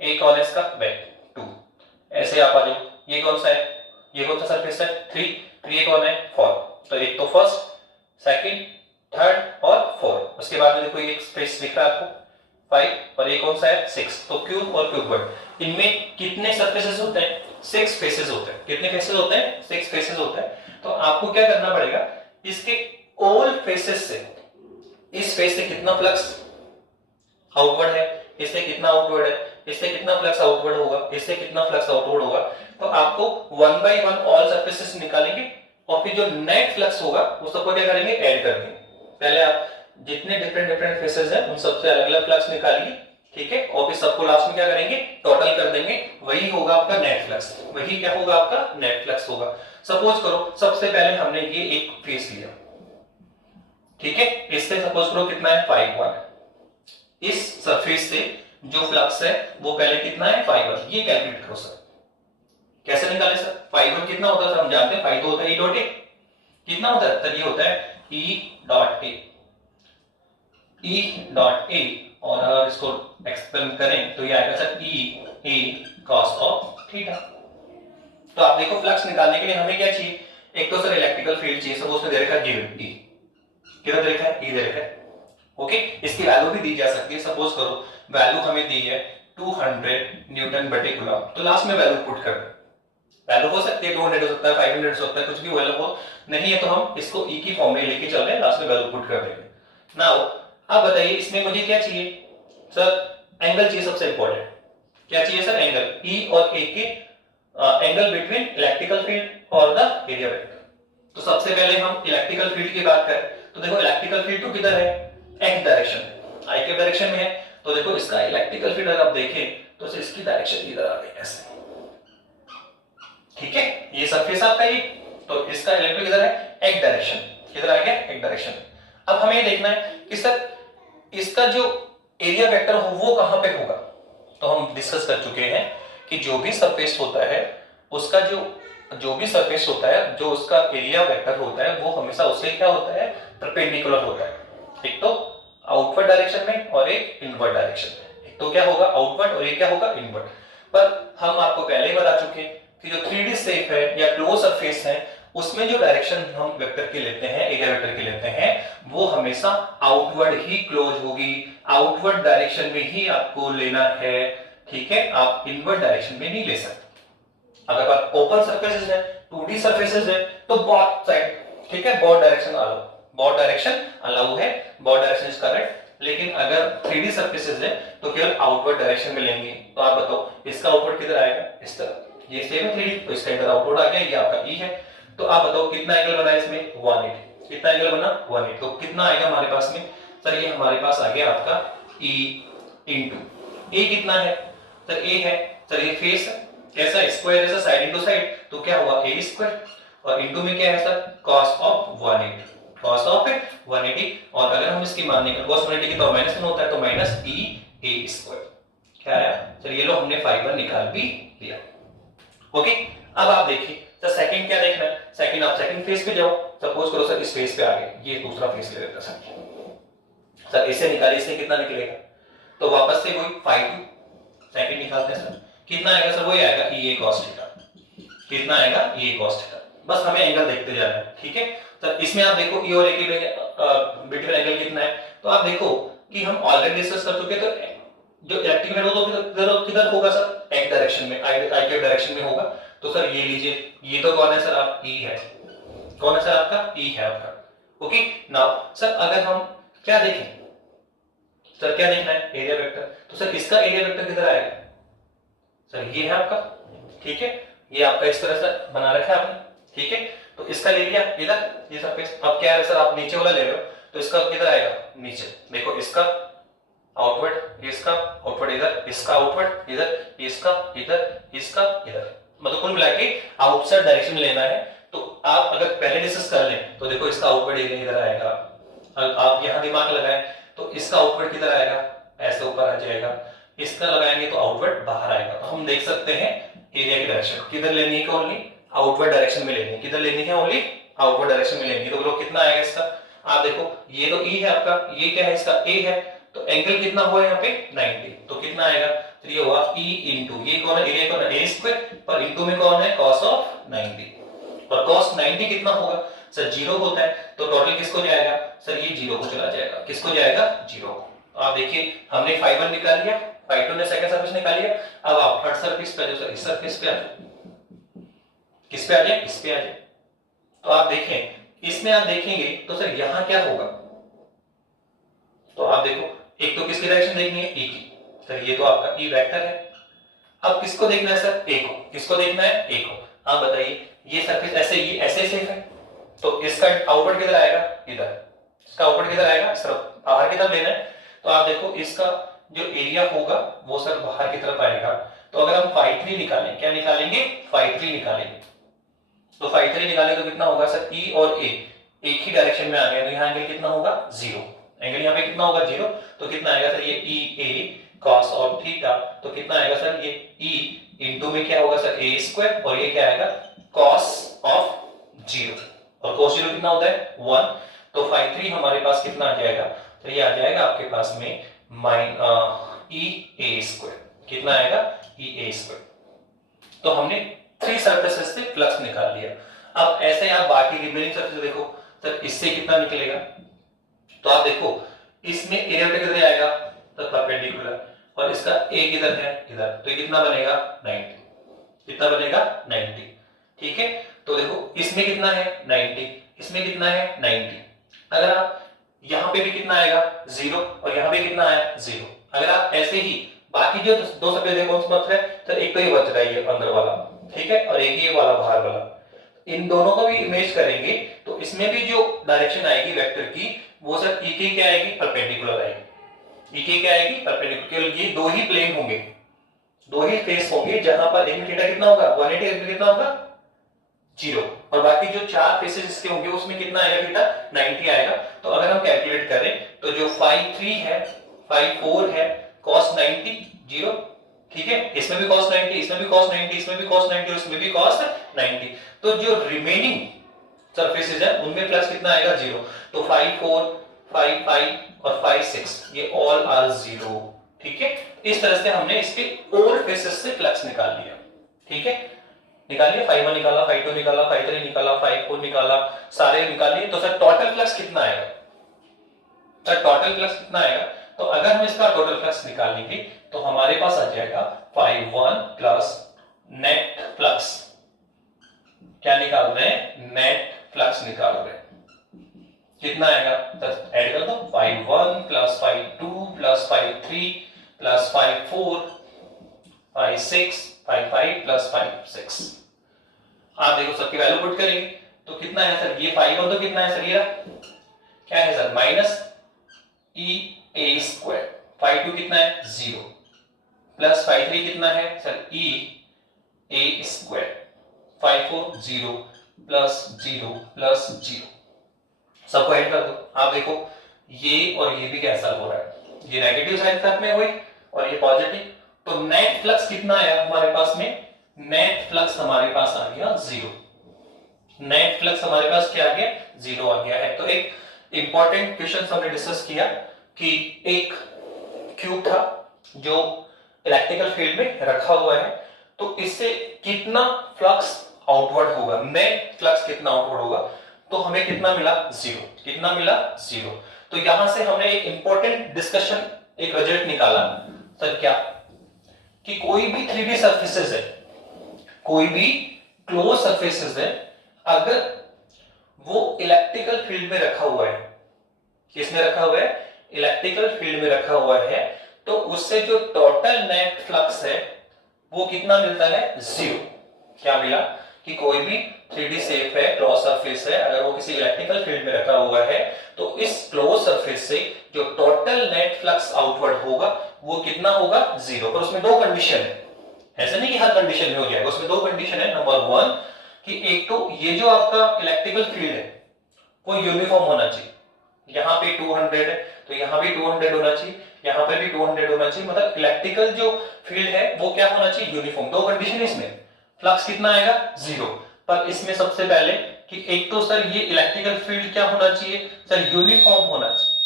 एक कौन है इसका, बैक 2, ऐसे आप आ जाओ। ये कौन सा है, ये कौन सा सरफेस है, 3, ये कौन है, 4। तो एक तो फर्स्ट, सेकंड, थर्ड और 4। उसके बाद में देखो एक स्पेस दिख रहा है आपको 5, और ये कौन सा है, 6। तो क्यूब और क्यूबॉइड, इनमें कितने सरफेसेस होते हैं, 6 फेसेस होते हैं। कितने फेसेस होते हैं, 6 फेसेस होते हैं। तो आपको क्या करना पड़ेगा, इसके ऑल फेसेस से, इस फेस से कितना फ्लक्स आउटवर्ड है, इससे कितना आउटवर्ड है, इससे कितना फ्लक्स आउटवर्ड होगा, इससे कितना फ्लक्स आउटवर्ड होगा। तो आपको 1 बाय 1 ऑल सरफेसेस निकालेंगे, और फिर जो नेट फ्लक्स होगा उस सबको क्या करेंगे, ऐड कर देंगे। पहले आप जितने डिफरेंट फेसेस हैं उन सबसे अलग अलग फ्लक्स निकालिए, ठीक है, और फिर सबको लास्ट में क्या करेंगे, टोटल कर देंगे, वही होगा आपका नेट फ्लक्स, वही क्या होगा आपका नेट फ्लक्स होगा। सपोज करो सबसे पहले हमने ये एक फेस लिया, ठीक है, इससे सपोज करो कितना है, 5 इस सरफेस से जो फ्लक्स है वो पहले कितना है, 5, ये कैलकुलेट करो सर। कैसे निकाले सर, 5 कितना होता है, हम जानते हैं 5 तो होता है E डॉट ए, कितना होता है, सर ये होता है E डॉट ए और अगर इसको एक्सपेंड करें तो ये आएगा sir E A cos of theta. तो आप देखो फ्लक्स निकालने के लिए हमें क्या चाहिए, एक तो सर इलेक्ट्रिकल फील्ड चाहिए, सपोज में दे रखा है गिवन ई, कितना दे रखा है, ई दे रखा है। ओके, इसकी वैल्यू भी दी जा सकती है, सपोज करो वैल्यू हमें दी है 200 न्यूटन बटे कूलम, तो लास्ट में वैल्यू पुट कर दो। वैल्यू हो सकती है 200 हो सकता है, 500 हो सकता है, कुछ भी वैल्यू हो, नहीं है तो हम इसको ई की फॉर्म में लेके चल रहे हैं, लास्ट में वैल्यू पुट कर देंगे। नाउ अब बताइए इसमें मुझे क्या चाहिए सर, एंगल चाहिए सबसे इंपॉर्टेंट। क्या चाहिए सर, एंगल ई और ए के एंगल बिटवीन इलेक्ट्रिकल फील्ड और द एरिया वेक्टर। तो सबसे पहले हम इलेक्ट्रिकल फील्ड की बात करें तो देखो इलेक्ट्रिकल फील्ड तो किधर है, एक्स डायरेक्शन, आई के डायरेक्शन में है। तो देखो इसका इलेक्ट्रिकल फील्ड अगर आप देखें तो इसकी डायरेक्शन इधर आ गई ऐसे, ठीक है, ये सरफेस आपका ये, तो इसका इलेक्ट्रिक किधर है, एक्स डायरेक्शन, किधर आ गया, एक्स डायरेक्शन। अब हमें ये देखना है कि सर इसका जो एरिया वेक्टर हो वो कहां पे होगा। तो हम डिस्कस कर चुके हैं कि जो भी सरफेस होता है उसका जो भी सरफेस होता है, जो उसका एरिया वेक्टर होता है वो हमेशा उससे क्या होता है, परपेंडिकुलर होता है। एक तो आउटवर्ड डायरेक्शन में और एक इनवर्ड डायरेक्शन में, एक तो क्या होगा आउटवर्ड और एक क्या होगा इनवर्ड। पर हम आपको पहले ही बता चुके हैं कि जो 3D शेप है या क्लोज सरफेस है उसमें जो डायरेक्शन हम वेक्टर की लेते हैं, एरिया वेक्टर की लेते हैं, वो हमेशा आउटवर्ड ही क्लोज होगी, आउटवर्ड डायरेक्शन में ही आपको लेना है, ठीक है, आप इनवर्ड डायरेक्शन में नहीं ले सकते। अगर आप ओपन सरफेसेस है, 2D सरफेसेस है, तो बोथ साइड, ठीक है, both direction allow, both direction allow है, बोथ डायरेक्शन इज करेक्ट। लेकिन अगर 3D सरफेसेस है तो केवल आउटवर्ड डायरेक्शन में लेंगे। तो आप बताओ इसका आउटवर्ड किधर आएगा, इस तरफ, ये सेम है 3D, तो इसका इधर आउटवर्ड आ गया, ये आपका ई है। तो आप बताओ कितना एंगल बना इसमें, 180, कितना एंगल बना 180, तो कितना आएगा हमारे पास में सर, ये हमारे पास आ गया आपका E इंटू ए, कितना है सर, ए है सर, ये फेस है, कैसा स्क्वायर है सर, साइड इनटू साइड, तो क्या हुआ ए स्क्वायर, और इनटू में क्या है sir, cos of 180, cos of 180, और अगर हम इसकी मानने का cos 180 की तो माइनस में होता है, तो माइनस ई ए स्क्वायर, क्या आया सर, ये लो हमने फाइबर निकाल भी दिया। ओके, अब आप देखिए सर सेकंड क्या देखना है, सेकंड आप सेकंड फेज पे जाओ, सपोज करो सर इस फेज पे आ गए, ये दूसरा फेज ले लेता सर इसे निकालिए, इससे कितना निकलेगा, तो वापस से वही 5 सेकंड निकालते हैं सर, कितना आएगा सर, वही आएगा ई ए cos थीटा, कितना आएगा ई ए cos थीटा, बस हमें एंगल देखते जाना है, ठीक है सर। इसमें आप देखो ई और ए के बिटवीन एंगल कितना है, तो आप देखो कि हम ऑलरेडी डिस्कस कर चुके, तो जो इलेक्ट्रिक फील्ड हो तो किधर होगा सर, एक्स डायरेक्शन में, आई के डायरेक्शन में होगा। तो सर ये लीजिए, ये तो कौन है सर, आप ई है, कौन है सर आपका, ई है आपका। ओके, नाउ सर अगर हम क्या देखें सर, क्या देखना है, एरिया वेक्टर, तो सर इसका एरिया वेक्टर किधर आएगा सर, ये है आपका, ठीक है, ये आपका इस तरह से बना रखा है आपने, ठीक है, तो इसका ले लिया इधर, ये सरफेस, अब क्या है सर, आप नीचे वाला ले रहे हो तो इसका किधर आएगा, नीचे, देखो इसका आउटवर्ड, इसका आउटवर्ड इधर, इसका आउटवर्ड इधर, इसका इधर, इसका इधर, मतलब कुल मिला के आउटसाइड डायरेक्शन लेना है। तो आप अगर पहले डिस्कस कर लें तो देखो इसका आउटवर्ड एरिया इधर आएगा, आप यहां दिमाग लगाएं तो इसका आउटवर्ड किधर आएगा, ऐसे ऊपर आ जाएगा, इसका लगाएंगे तो आउटवर्ड बाहर आएगा। तो हम देख सकते हैं एरिया की डायरेक्शन किधर लेनी है, ओनली आउटवर्ड डायरेक्शन में लेनी है, किधर लेनी है, ओनली आउटवर्ड डायरेक्शन में लेनी है। तो बोलो कितना आएगा इसका, आप देखो ये तो ई है आपका, ये क्या है इसका ए है, तो एंगल कितना हुआ यहाँ पे 90, तो कितना आएगा, तो ये हुआ E इंटू, ये कौन है, एरिया कौन है, ए स्क्वायर, पर इंटू में कौन है, cos ऑफ 90, और cos 90 कितना होगा सर, 0 होता है, तो टोटल किसको जाएगा सर, ये 0 को चला जाएगा, किसको जाएगा, 0 को। आप देखिए हमने फाइबर निकाल लिया, फाइव ने सेकंड सरफेस निकाल लिया, अब आप थर्ड सरफेस पे आ जाओ, इस सरफेस पे आ जाओ, किस पे आ जाए, इस पे आ जाए। तो आप देखें इसमें आप देखेंगे तो सर यहां क्या होगा, तो आप देखो एक तो किसकी डायरेक्शन देखनी है, ई की, सर ये तो आपका ई वेक्टर है। अब किसको देखना है सर, ए को, किसको देखना है, ए को। आप बताइए ये सरफेस ऐसे, ये ऐसे सेफ है, तो इसका आउटवर्ड किधर आएगा, इधर, इसका आउटवर्ड किधर आएगा, इस तरफ, बाहर की तरफ लेना है। तो आप देखो इसका जो एरिया होगा वो सर बाहर की तरफ आएगा। तो अगर हम φ3 निकालें, क्या निकालेंगे, φ3 निकालेंगे, तो φ3 निकालें तो कितना होगा सर, ई और ए एक ही डायरेक्शन में आ गए, तो यहाँ एंगल कितना होगा, 0, एंगल यहाँ पे कितना होगा, 0, तो कितना आएगा सर, ये ई ए cos ऑफ थीटा, तो कितना आएगा सर, ये e इंटू में क्या होगा सर, a स्क्वायर, और ये क्या आएगा cos ऑफ 0, और cos 0 कितना होता है 1, तो φ3 हमारे पास कितना आ जाएगा, तो ये आ जाएगा आपके पास में ई ए स्क्वायर, कितना आएगा ई ए स्क्वायर। तो हमने 3 सरफेसेस से फ्लक्स निकाल लिया। अब ऐसे आप बाकी रिमेनिंग सरफेस देखो, सर इससे कितना निकलेगा, तो आप देखो इसमें एरिया किधर आएगा, तो परपेंडिकुलर, और इसका ए किधर है इधर, तो ये कितना बनेगा 90, कितना बनेगा 90, ठीक है। तो देखो इसमें कितना है 90, इसमें कितना है 90, अगर आप यहां पे भी कितना आएगा 0 और यहां पे कितना आया 0, अगर आप ऐसे ही बाकी जो दो सरफेस है कौन सा बच रहा है, तो एक तो ये बच रहा है ये अंदर वाला, ठीक है, और एक ये वाला बाहर वाला, इन दोनों को भी इमेज करेंगे तो इसमें भी जो डायरेक्शन आएगी वेक्टर की वो सर ई के क्या आएगी, परपेंडिकुलर आएगी। ई के क्या आएगी, परपेंडिकुलर। ये दो ही प्लेन होंगे, दो ही फेस होंगे जहां पर एक में थीटा कितना होगा 180, एक में कितना होगा 0, और बाकी जो 4 फेसेस इसके होंगे उसमें कितना आएगा थीटा 90 आएगा। तो अगर हम कैलकुलेट करें तो जो फाई 3 है, फाई 4 है, cos 90 0, ठीक है, इसमें भी cos 90, इसमें भी cos 90, इसमें भी cos 90 और इसमें भी cos 90। तो जो रिमेनिंग सरफेसेस है उनमें फ्लक्स कितना आएगा 0। तो फाई 4, फाई 5 और फाई 6 ये ऑल आर 0, ठीक है। इस तरह से हमने इसके ऑल फेसेस से फ्लक्स निकाल लिया, ठीक है, निकाल लिया, फाई 1 निकाला, फाई 2 निकाला, फाई 3 निकाला, फाई 4 निकाला, सारे निकाल लिए। तो सर टोटल फ्लक्स कितना आएगा, सर टोटल फ्लक्स कितना आएगा, तो अगर हम इसका टोटल फ्लक्स निकालेंगे तो हमारे पास आ जाएगा फाई 1 प्लस नेट फ्लक्स, क्या निकाल रहे हैं, नेट फ्लक्स निकाल रहे हैं, कितना आएगा, तो ऐड कर दो, phi 1 plus phi 2 plus phi 3 plus phi 4 phi 6 phi 5 plus phi 6। आप देखो सबकी वैल्यू पुट करेंगे तो कितना है सर, ये फाई 1 तो कितना है सर, ये क्या है सर माइनस ई ए स्क्वायर, फाई 2 कितना है 0 प्लस फाई 3 कितना है सर ई ए स्क्वायर, फाई 4 0 प्लस 0 प्लस 0, सबको ऐड कर दो। आप देखो ये और ये भी कैंसिल हो रहा है, ये नेगेटिव साइड साथ में हुई और ये पॉजिटिव, तो नेट फ्लक्स कितना आया हमारे पास में, नेट फ्लक्स हमारे पास आ गया 0, नेट फ्लक्स हमारे पास क्या आ गया 0 आ गया है। तो एक इंपॉर्टेंट क्वेश्चन हमने डिस्कस किया कि एक क्यूब था जो इलेक्ट्रिकल फील्ड में रखा हुआ है, तो इससे कितना फ्लक्स आउटवर्ड होगा, नेट फ्लक्स कितना आउटवर्ड होगा, तो हमें कितना मिला 0, कितना मिला 0। तो यहां से हमने एक इंपॉर्टेंट डिस्कशन, एक रिजल्ट निकाला सर क्या, कि कोई भी 3D सरफेसेस है, कोई भी क्लोज सरफेसेस है, अगर वो इलेक्ट्रिकल फील्ड में रखा हुआ है, किसमें रखा हुआ है, इलेक्ट्रिकल फील्ड में रखा हुआ है, तो उससे जो टोटल नेट फ्लक्स है वो कितना मिलता है 0। क्या मिला कि कोई भी 3D शेप है, क्लोज सरफेस है, अगर वो किसी इलेक्ट्रिकल फील्ड में रखा हुआ है तो इस क्लोज सरफेस से जो टोटल नेट फ्लक्स आउटवर्ड होगा वो कितना होगा 0। पर उसमें दो कंडीशन है, ऐसा नहीं कि हर कंडीशन में हो जाएगा, उसमें दो कंडीशन है। नंबर 1 कि एक तो ये जो आपका इलेक्ट्रिकल फील्ड है वो यूनिफॉर्म होना चाहिए, यहां पे 200 है तो यहां भी 200 होना चाहिए, यहां पे भी 200 होना चाहिए, मतलब इलेक्ट्रिकल जो फील्ड है वो क्या होना चाहिए यूनिफॉर्म। दो कंडीशन इसमें, फ्लक्स कितना आएगा 0। पर इसमें सबसे पहले कि एक तो सर ये इलेक्ट्रिकल फील्ड क्या होना चाहिए सर, यूनिफॉर्म होना चाहिए,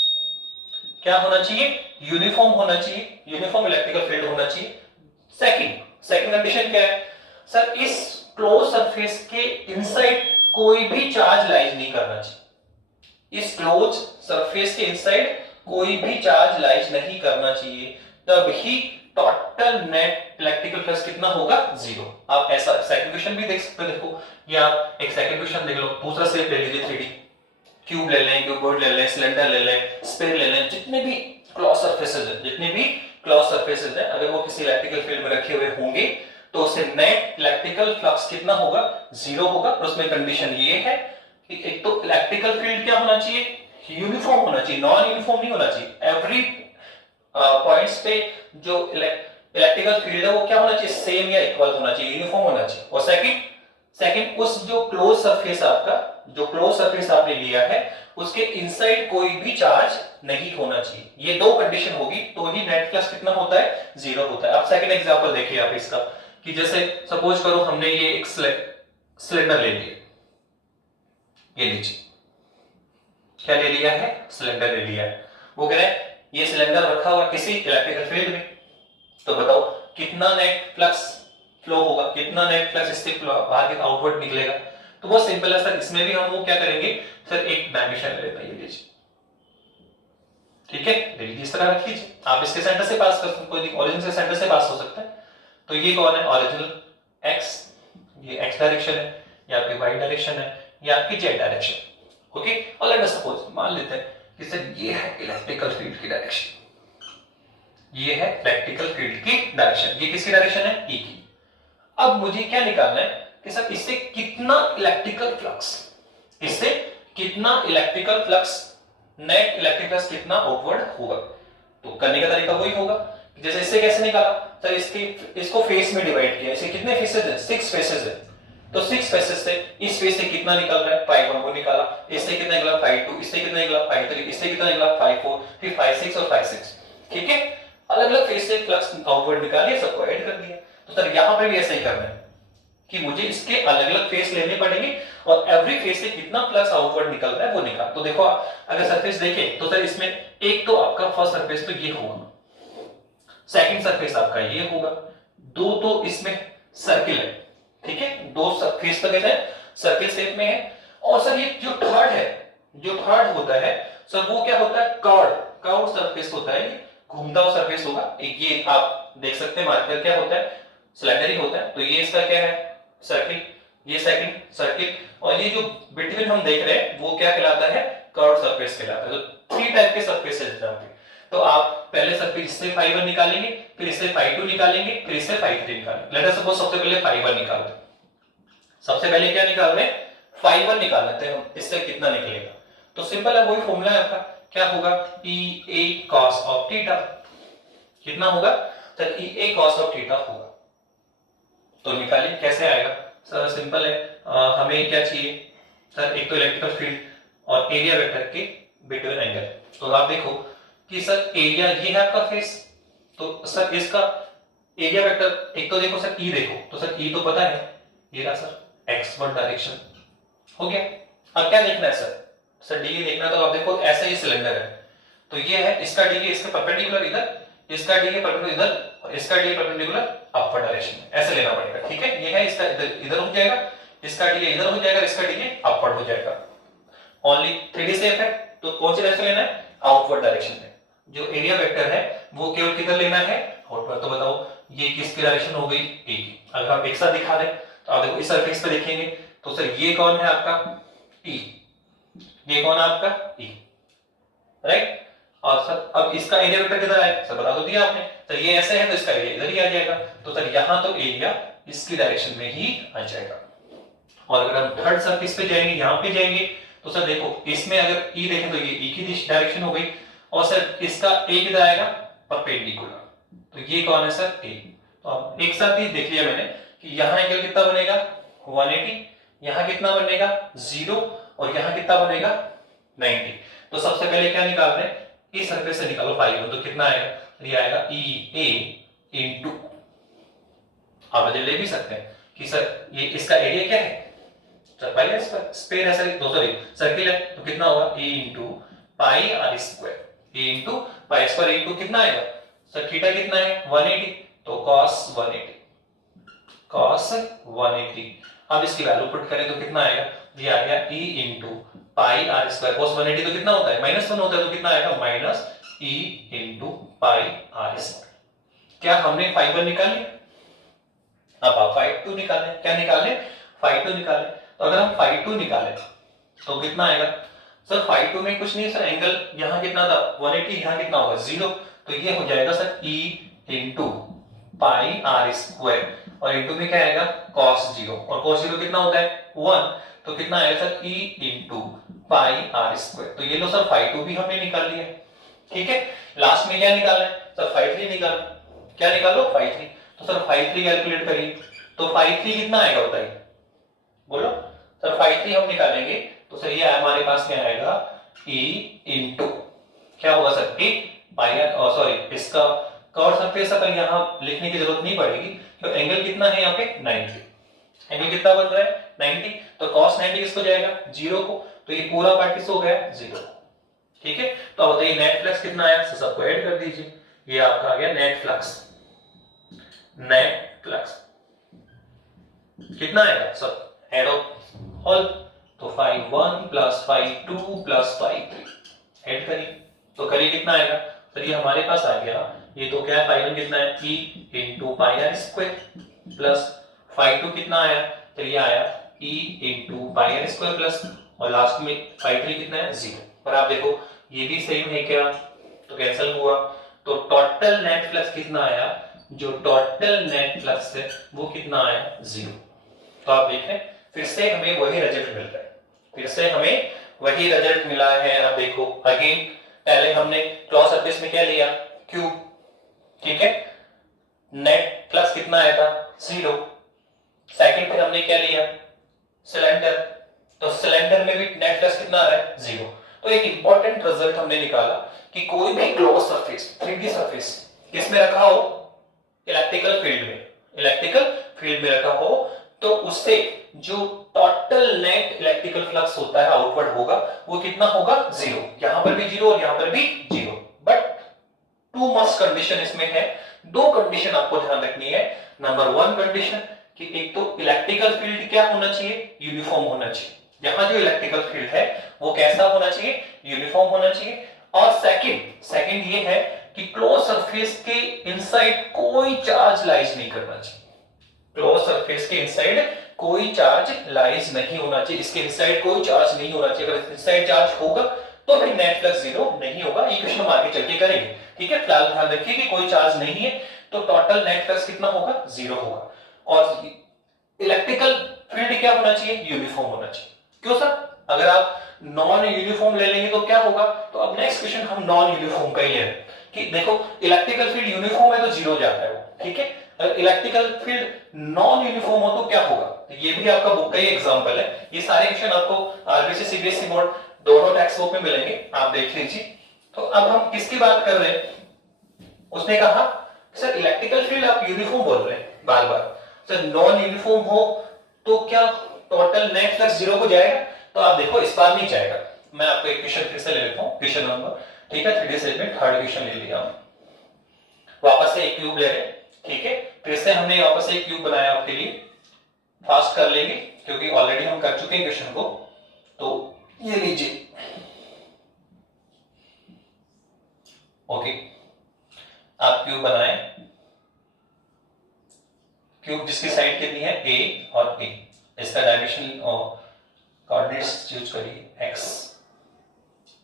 क्या होना चाहिए यूनिफॉर्म होना चाहिए, यूनिफॉर्म इलेक्ट्रिकल फील्ड होना चाहिए। सेकंड कंडीशन क्या है सर, इस क्लोज सरफेस के इनसाइड कोई भी चार्ज लाइज नहीं करना चाहिए, इस क्लोज सरफेस के इनसाइड कोई भी चार्ज लाइज नहीं करना चाहिए, तब ही टोटल नेट इलेक्ट्रिकल फ्लक्स कितना होगा 0। आप ऐसा सेकंड क्वेश्चन भी देख सकते हो, देखो या एक सेकंड क्वेश्चन देख लो, दूसरा शेप ले लीजिए 3D, क्यूब ले लें, क्यूबॉइड ले लें, सिलेंडर ले लें, स्फीयर ले लें, जितने भी क्लोज सरफेसेस है, जितने भी क्लोज सरफेसेस है, अगर वो किसी इलेक्ट्रिकल फील्ड में रखे हुए होंगे तो उससे नेट इलेक्ट्रिकल फ्लक्स कितना होगा 0 होगा। और उसमें कंडीशन ये है कि एक तो इलेक्ट्रिकल फील्ड क्या होना चाहिए यूनिफॉर्म होना चाहिए, नॉन यूनिफॉर्म नहीं होना चाहिए। एवरी पॉइंट्स पे जो इलेक्ट्रिकल फील्ड है वो क्या होना चाहिए सेम या इक्वल होना चाहिए, यूनिफॉर्म होना चाहिए। और सेकंड उस जो क्लोज सरफेस आपका, जो क्लोज सरफेस आपने लिया है उसके इनसाइड कोई भी चार्ज नहीं होना चाहिए, ये दो कंडीशन होगी तो ही नेट फ्लक्स कितना होता है 0 होता है। अब सेकंड एग्जांपल देखिए आप इसका, कि जैसे सपोज करो हमने ये एक सिलेंडर ले लिया, ये लीजिए क्या ले लिया है सिलेंडर ले लिया है, वो कह रहे हैं ये सिलेंडर रखा हुआ किसी इलेक्ट्रिकल फील्ड में, तो बताओ कितना नेट फ्लक्स फ्लो होगा, कितना नेट फ्लक्स इससे बाहर आउटवर्ड निकलेगा। तो बहुत सिंपल है सर, इसमें भी हम वो क्या करेंगे सर, एक डायमेंशन ले लेते हैं, ये लीजिए, ठीक है, इस तरह रख लीजिए। आप इसके सेंटर से पास कर सकते, कोई ओरिजिन से सेंटर से पास हो सकता है। तो ये कौन है, ओरिजिनल एक्स, ये एक्स डायरेक्शन है, या आपकी वाई डायरेक्शन है, या आपकी जेड डायरेक्शन। ओके, और लेट अस सपोज मान लेते हैं कि सर ये है इलेक्ट्रिकल फील्ड की डायरेक्शन, ये है इलेक्ट्रिकल फील्ड की डायरेक्शन, ये किसकी डायरेक्शन है, ई की। अब मुझे क्या निकालना है कि सर इससे कितना इलेक्ट्रिकल फ्लक्स, इससे कितना electrical flux, net electric flux कितना आउटवर्ड होगा। तो करने का तरीका वही होगा, जैसे इससे कैसे निकाला सर, इसको फेस में डिवाइड किया, इसके कितने फेसेस है, 6 फेसेस है। तो 6 फेसेस से इस फेस से कितना निकल रहा है, 5 1 को निकाला, इससे कितना निकला 5 2, इससे कितना निकला 5 3, इससे कितना निकला 5 4, फिर 5 6 और 5 6, ठीक है। अलग अलग फेस से फ्लक्स आउटवर्ड निकालिए, सबको ऐड कर दिया। तो सर यहां पर भी ऐसा ही करना है कि मुझे इसके अलग अलग फेस लेने पड़ेंगे और एवरी फेस से कितना फ्लक्स आउटवर्ड निकल रहा है वो निकाल। तो देखो अगर सरफेस देखें तो सर इसमें एक तो आपका फर्स्ट सरफेस तो ये होगा, सेकंड सरफेस आपका ये होगा, दो तो इसमें सर्किल है, ठीक है, दो सरफेस तो कैसे है, सर्किल शेप में है। और सर ये जो थर्ड है, जो थर्ड होता है सर वो क्या होता है, कर्व सरफेस होता है, घूमता हुआ सरफेस होगा। एक ये आप देख सकते हैं मार्कर क्या होता है, सिलेंडर ही होता है। तो ये इसका क्या है, सर्किल, ये सेकंड सर्किल, और ये जो बिटवीन हम देख रहे हैं वो क्या कहलाता है, कर्व सरफेस कहलाता है। तो 3 टाइप के सरफेस है यहाँ पे। तो आप पहले सरफेस इससे फाई 1 निकालेंगे, फिर इससे फाई 2 निकालेंगे, फिर इससे फाई 3 निकालेंगे। लेट अस सपोज सबसे पहले फाई 1 निकाल दें, सबसे पहले क्या निकाल रहे हैं, फाई 1 निकाल लेते हैं हम, इससे कितना निकलेगा। तो सिंपल है, वही फॉर्मूला है आपका, क्या होगा, ई ए कॉस ऑफ थीटा, कितना होगा sir, E A cos of theta होगा। तो निकालिए कैसे आएगा सर, सिंपल है, हमें क्या चाहिए सर, एक तो इलेक्ट्रिकल फील्ड और एरिया वेक्टर के बिटवीन एंगल। तो आप देखो कि सर एरिया ये है आपका फेस, तो सर इसका एरिया वेक्टर एक तो देखो सर ई, देखो तो सर ई तो पता है, ये रहा सर x1 डायरेक्शन हो गया। अब क्या देखना है सर डी देखना। तो आप देखो ऐसे ही सिलेंडर है, तो ये है इसका डी, इसके परपेंडिकुलर इधर, इसका डी परपेंडिकुलर इधर, और इसका डी परपेंडिकुलर अपवर्ड डायरेक्शन में, ऐसे लेना पड़ेगा, ठीक है। ये है इसका इधर हो जाएगा, इसका डी इधर हो जाएगा, इसका डी अपवर्ड हो जाएगा। ओनली 3D शेप है, तो कौन सी डायरेक्शन लेना है, आउटवर्ड डायरेक्शन में। जो एरिया वेक्टर है वो केवल किधर लेना है, आउटवर्ड। तो बताओ ये किसकी डायरेक्शन हो गई, ए की। अगर हम एक साथ दिखा दें तो आप देखो इस सरफेस पे देखेंगे तो सर ये कौन है आपका, ई, ये कौन है आपका ई, राइट। और सर अब इसका एरिया वेक्टर किधर आएगा, सर बता तो दिया आपने, सर ये ऐसे है तो इसका एरिया इधर ही आ जाएगा। तो सर यहां तो एरिया इसकी डायरेक्शन में ही आ जाएगा। और अगर हम थर्ड सरफेस पे जाएंगे, यहां पे जाएंगे, तो सर देखो इसमें अगर ई देखें तो ये ई की डायरेक्शन हो गई, और सर इसका ए किधर आएगा, परपेंडिकुलर। तो ये कौन है सर, ए। तो अब एक साथ ही देख लिया मैंने कि यहाँ एंगल कितना बनेगा 180, यहाँ कितना बनेगा 0, और यहाँ कितना बनेगा 90। तो सबसे पहले क्या निकाल रहे हैं, इस सरफेस से निकालो फाई 1, तो कितना आएगा, ये आएगा ई ए इंटू, आप बदल ले भी सकते हैं कि सर ये इसका एरिया क्या है, सर पाई स्क्वायर है सर, तो सॉरी सर्किल है, तो कितना होगा A into pi R square, A into pi square into कितना आएगा सर, थीटा कितना है 180, तो cos 180, cos 180। अब इसकी वैल्यू पुट करें तो कितना आएगा, ये आ गया e into pi R square, cos 180 तो कितना होता है -1 होता है, तो कितना आएगा minus e into pi R square. क्या हमने फाई 1 निकाल लिया, अब आप फाई 2 निकालें, क्या निकालें फाई 2 निकालें। तो अगर हम फाई 2 निकालें तो कितना आएगा सर, फाई 2 में कुछ नहीं है सर, एंगल यहाँ कितना था 180, यहाँ कितना होगा 0, तो ये हो जाएगा sir e into pi R square, और इंटू में क्या आएगा cos 0, और cos 0 कितना होता है 1, तो कितना आएगा sir e into pi R square. तो ये लो सर फाई 2 भी हमने निकाल लिया, ठीक है। लास्ट में क्या निकालना है सर, फाई 3 निकाल, क्या निकालो फाई 3। तो सर फाई 3 कैलकुलेट करिए, तो फाई 3 कितना आएगा बताइए, बोलो सर फाई 3 हम निकालेंगे तो सर ये हमारे पास क्या आएगा e इंटू क्या होगा sir e pi R, sorry इसका कर्व सरफेस अपन यहाँ लिखने की जरूरत नहीं पड़ेगी, तो एंगल कितना है यहाँ पे 90, एंगल कितना बन रहा है 90, तो cos 90 किसको जाएगा 0 को, तो ये पूरा पार्ट किस हो गया 0, ठीक है, तो अब बताइए नेट फ्लक्स कितना आया, सबको ऐड कर दीजिए, ये आपका आ गया नेट फ्लक्स। नेट फ्लक्स कितना आएगा सब ऐड ऑफ ऑल, तो phi 1 plus phi 2 plus phi 3 add करिए, तो करिए कितना आएगा, तो ये हमारे पास आ गया, ये तो क्या है phi 1 कितना है e into pi R square plus phi 2 कितना आया, तो ये आया e into pi R square plus, और लास्ट में phi 3 कितना है 0। पर आप देखो ये भी सेम है क्या, तो कैंसिल हुआ, तो टोटल नेट फ्लक्स कितना आया, जो टोटल नेट फ्लक्स है वो कितना आया 0। तो आप देखें फिर से हमें वही रिजल्ट मिल रहा है, फिर से हमें वही रिजल्ट मिला है। अब देखो अगेन, पहले हमने क्लॉज सरफेस में क्या लिया, क्यूब, ठीक है, नेट फ्लक्स कितना आया था 0। सेकंड फिर हमने क्या लिया, सिलेंडर, तो सिलेंडर में भी नेट फ्लक्स कितना आ रहा है 0। तो एक इंपॉर्टेंट रिजल्ट हमने निकाला कि कोई भी क्लोज सरफेस 3D सरफेस किसमें रखा हो, इलेक्ट्रिकल फील्ड में, इलेक्ट्रिकल फील्ड में रखा हो, तो उससे जो टोटल नेट इलेक्ट्रिकल फ्लक्स होता है आउटवर्ड होगा वो कितना होगा 0। यहां पर भी 0 और यहां पर भी 0, बट टू मस्ट कंडीशन इसमें है, दो कंडीशन आपको ध्यान रखनी है। नंबर 1 कंडीशन कि एक तो इलेक्ट्रिकल फील्ड क्या होना चाहिए, यूनिफॉर्म होना चाहिए, यहां जो इलेक्ट्रिकल फील्ड है वो कैसा होना चाहिए, यूनिफॉर्म होना चाहिए। और सेकंड ये है कि क्लोज सरफेस के इनसाइड कोई चार्ज लाइज नहीं करना चाहिए, क्लोज सरफेस के इनसाइड कोई चार्ज लाइज नहीं होना चाहिए, इसके इनसाइड कोई चार्ज नहीं होना चाहिए, अगर इनसाइड चार्ज होगा तो फिर नेट फ्लक्स 0 नहीं होगा। ये क्वेश्चन हम आगे चल के करेंगे, ठीक है, फिलहाल ध्यान रखिए कि कोई चार्ज नहीं है तो टोटल नेट फ्लक्स कितना होगा 0 होगा। और इलेक्ट्रिकल फील्ड क्या होना चाहिए, यूनिफॉर्म होना चाहिए। क्यों सर, अगर आप नॉन यूनिफॉर्म ले लेंगे तो क्या होगा, तो अब नेक्स्ट क्वेश्चन हम नॉन यूनिफॉर्म का ही है कि देखो इलेक्ट्रिकल फील्ड यूनिफॉर्म है तो 0 जाता है वो, ठीक है, अगर इलेक्ट्रिकल फील्ड नॉन यूनिफॉर्म हो तो क्या होगा, तो ये भी आपका बुक का ही एग्जांपल है। ये सारे क्वेश्चन आपको आरबीसी सीबीएसई बोर्ड दोनों टेक्स्ट बुक में मिलेंगे, आप देख लीजिए। तो अब हम किसकी बात कर रहे हैं, उसने कहा सर इलेक्ट्रिकल फील्ड आप यूनिफॉर्म बोल रहे हैं बार बार, सर नॉन यूनिफॉर्म हो तो क्या टोटल नेट फ्लक्स 0 हो जाएगा, तो आप देखो इस बार नहीं जाएगा। मैं आपको एक क्वेश्चन फिर से ले लेता हूं, क्वेश्चन नंबर, ठीक है, 3D सेट में थर्ड क्वेश्चन ले लिया, वापस से एक क्यूब ले रहे, ठीक है, फिर से हमने वापस से एक क्यूब बनाया आपके लिए, फास्ट कर लेंगे क्योंकि ऑलरेडी हम कर चुके हैं क्वेश्चन को। तो ये लीजिए, ओके, आप क्यूब बनाए, क्यूब जिसकी साइड कितनी है a और a, इसका डायमेंशन और कोऑर्डिनेट्स यूज करिए x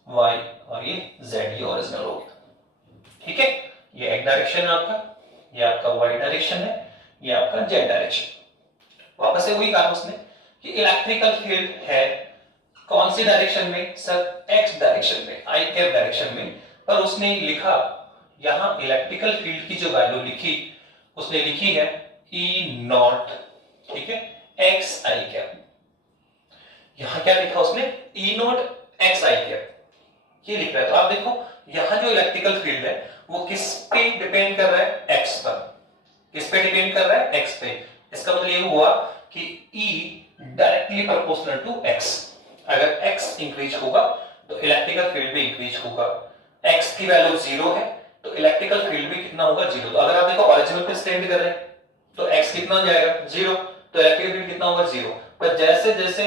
y और ये z, ये ओरिजिनल हो गया, ठीक है, ये एक डायरेक्शन है आपका, ये आपका y डायरेक्शन है, ये आपका z डायरेक्शन। वापस से वही कहा उसने कि इलेक्ट्रिकल फील्ड है कौन सी डायरेक्शन में, सर x डायरेक्शन में, i कैप डायरेक्शन में, पर उसने लिखा यहां इलेक्ट्रिकल फील्ड की जो वैल्यू लिखी उसने लिखी है E नॉट, ठीक है, x i कैप, यहां क्या लिखा उसने E not x i cap, ये लिख रहा है। तो आप देखो यहां जो इलेक्ट्रिकल फील्ड है वो किस पे डिपेंड कर रहा है, x पर, किस पे डिपेंड कर रहा है, x पे। इसका मतलब ये हुआ कि E directly proportional to x, अगर x इंक्रीज होगा तो इलेक्ट्रिकल फील्ड भी इंक्रीज होगा, x की वैल्यू 0 है तो इलेक्ट्रिकल फील्ड भी कितना होगा 0। तो अगर आप देखो ओरिजिनल पे स्टैंड कर रहे हैं तो x कितना हो जाएगा 0, तो इलेक्ट्रिकल फील्ड कितना होगा 0, पर जैसे जैसे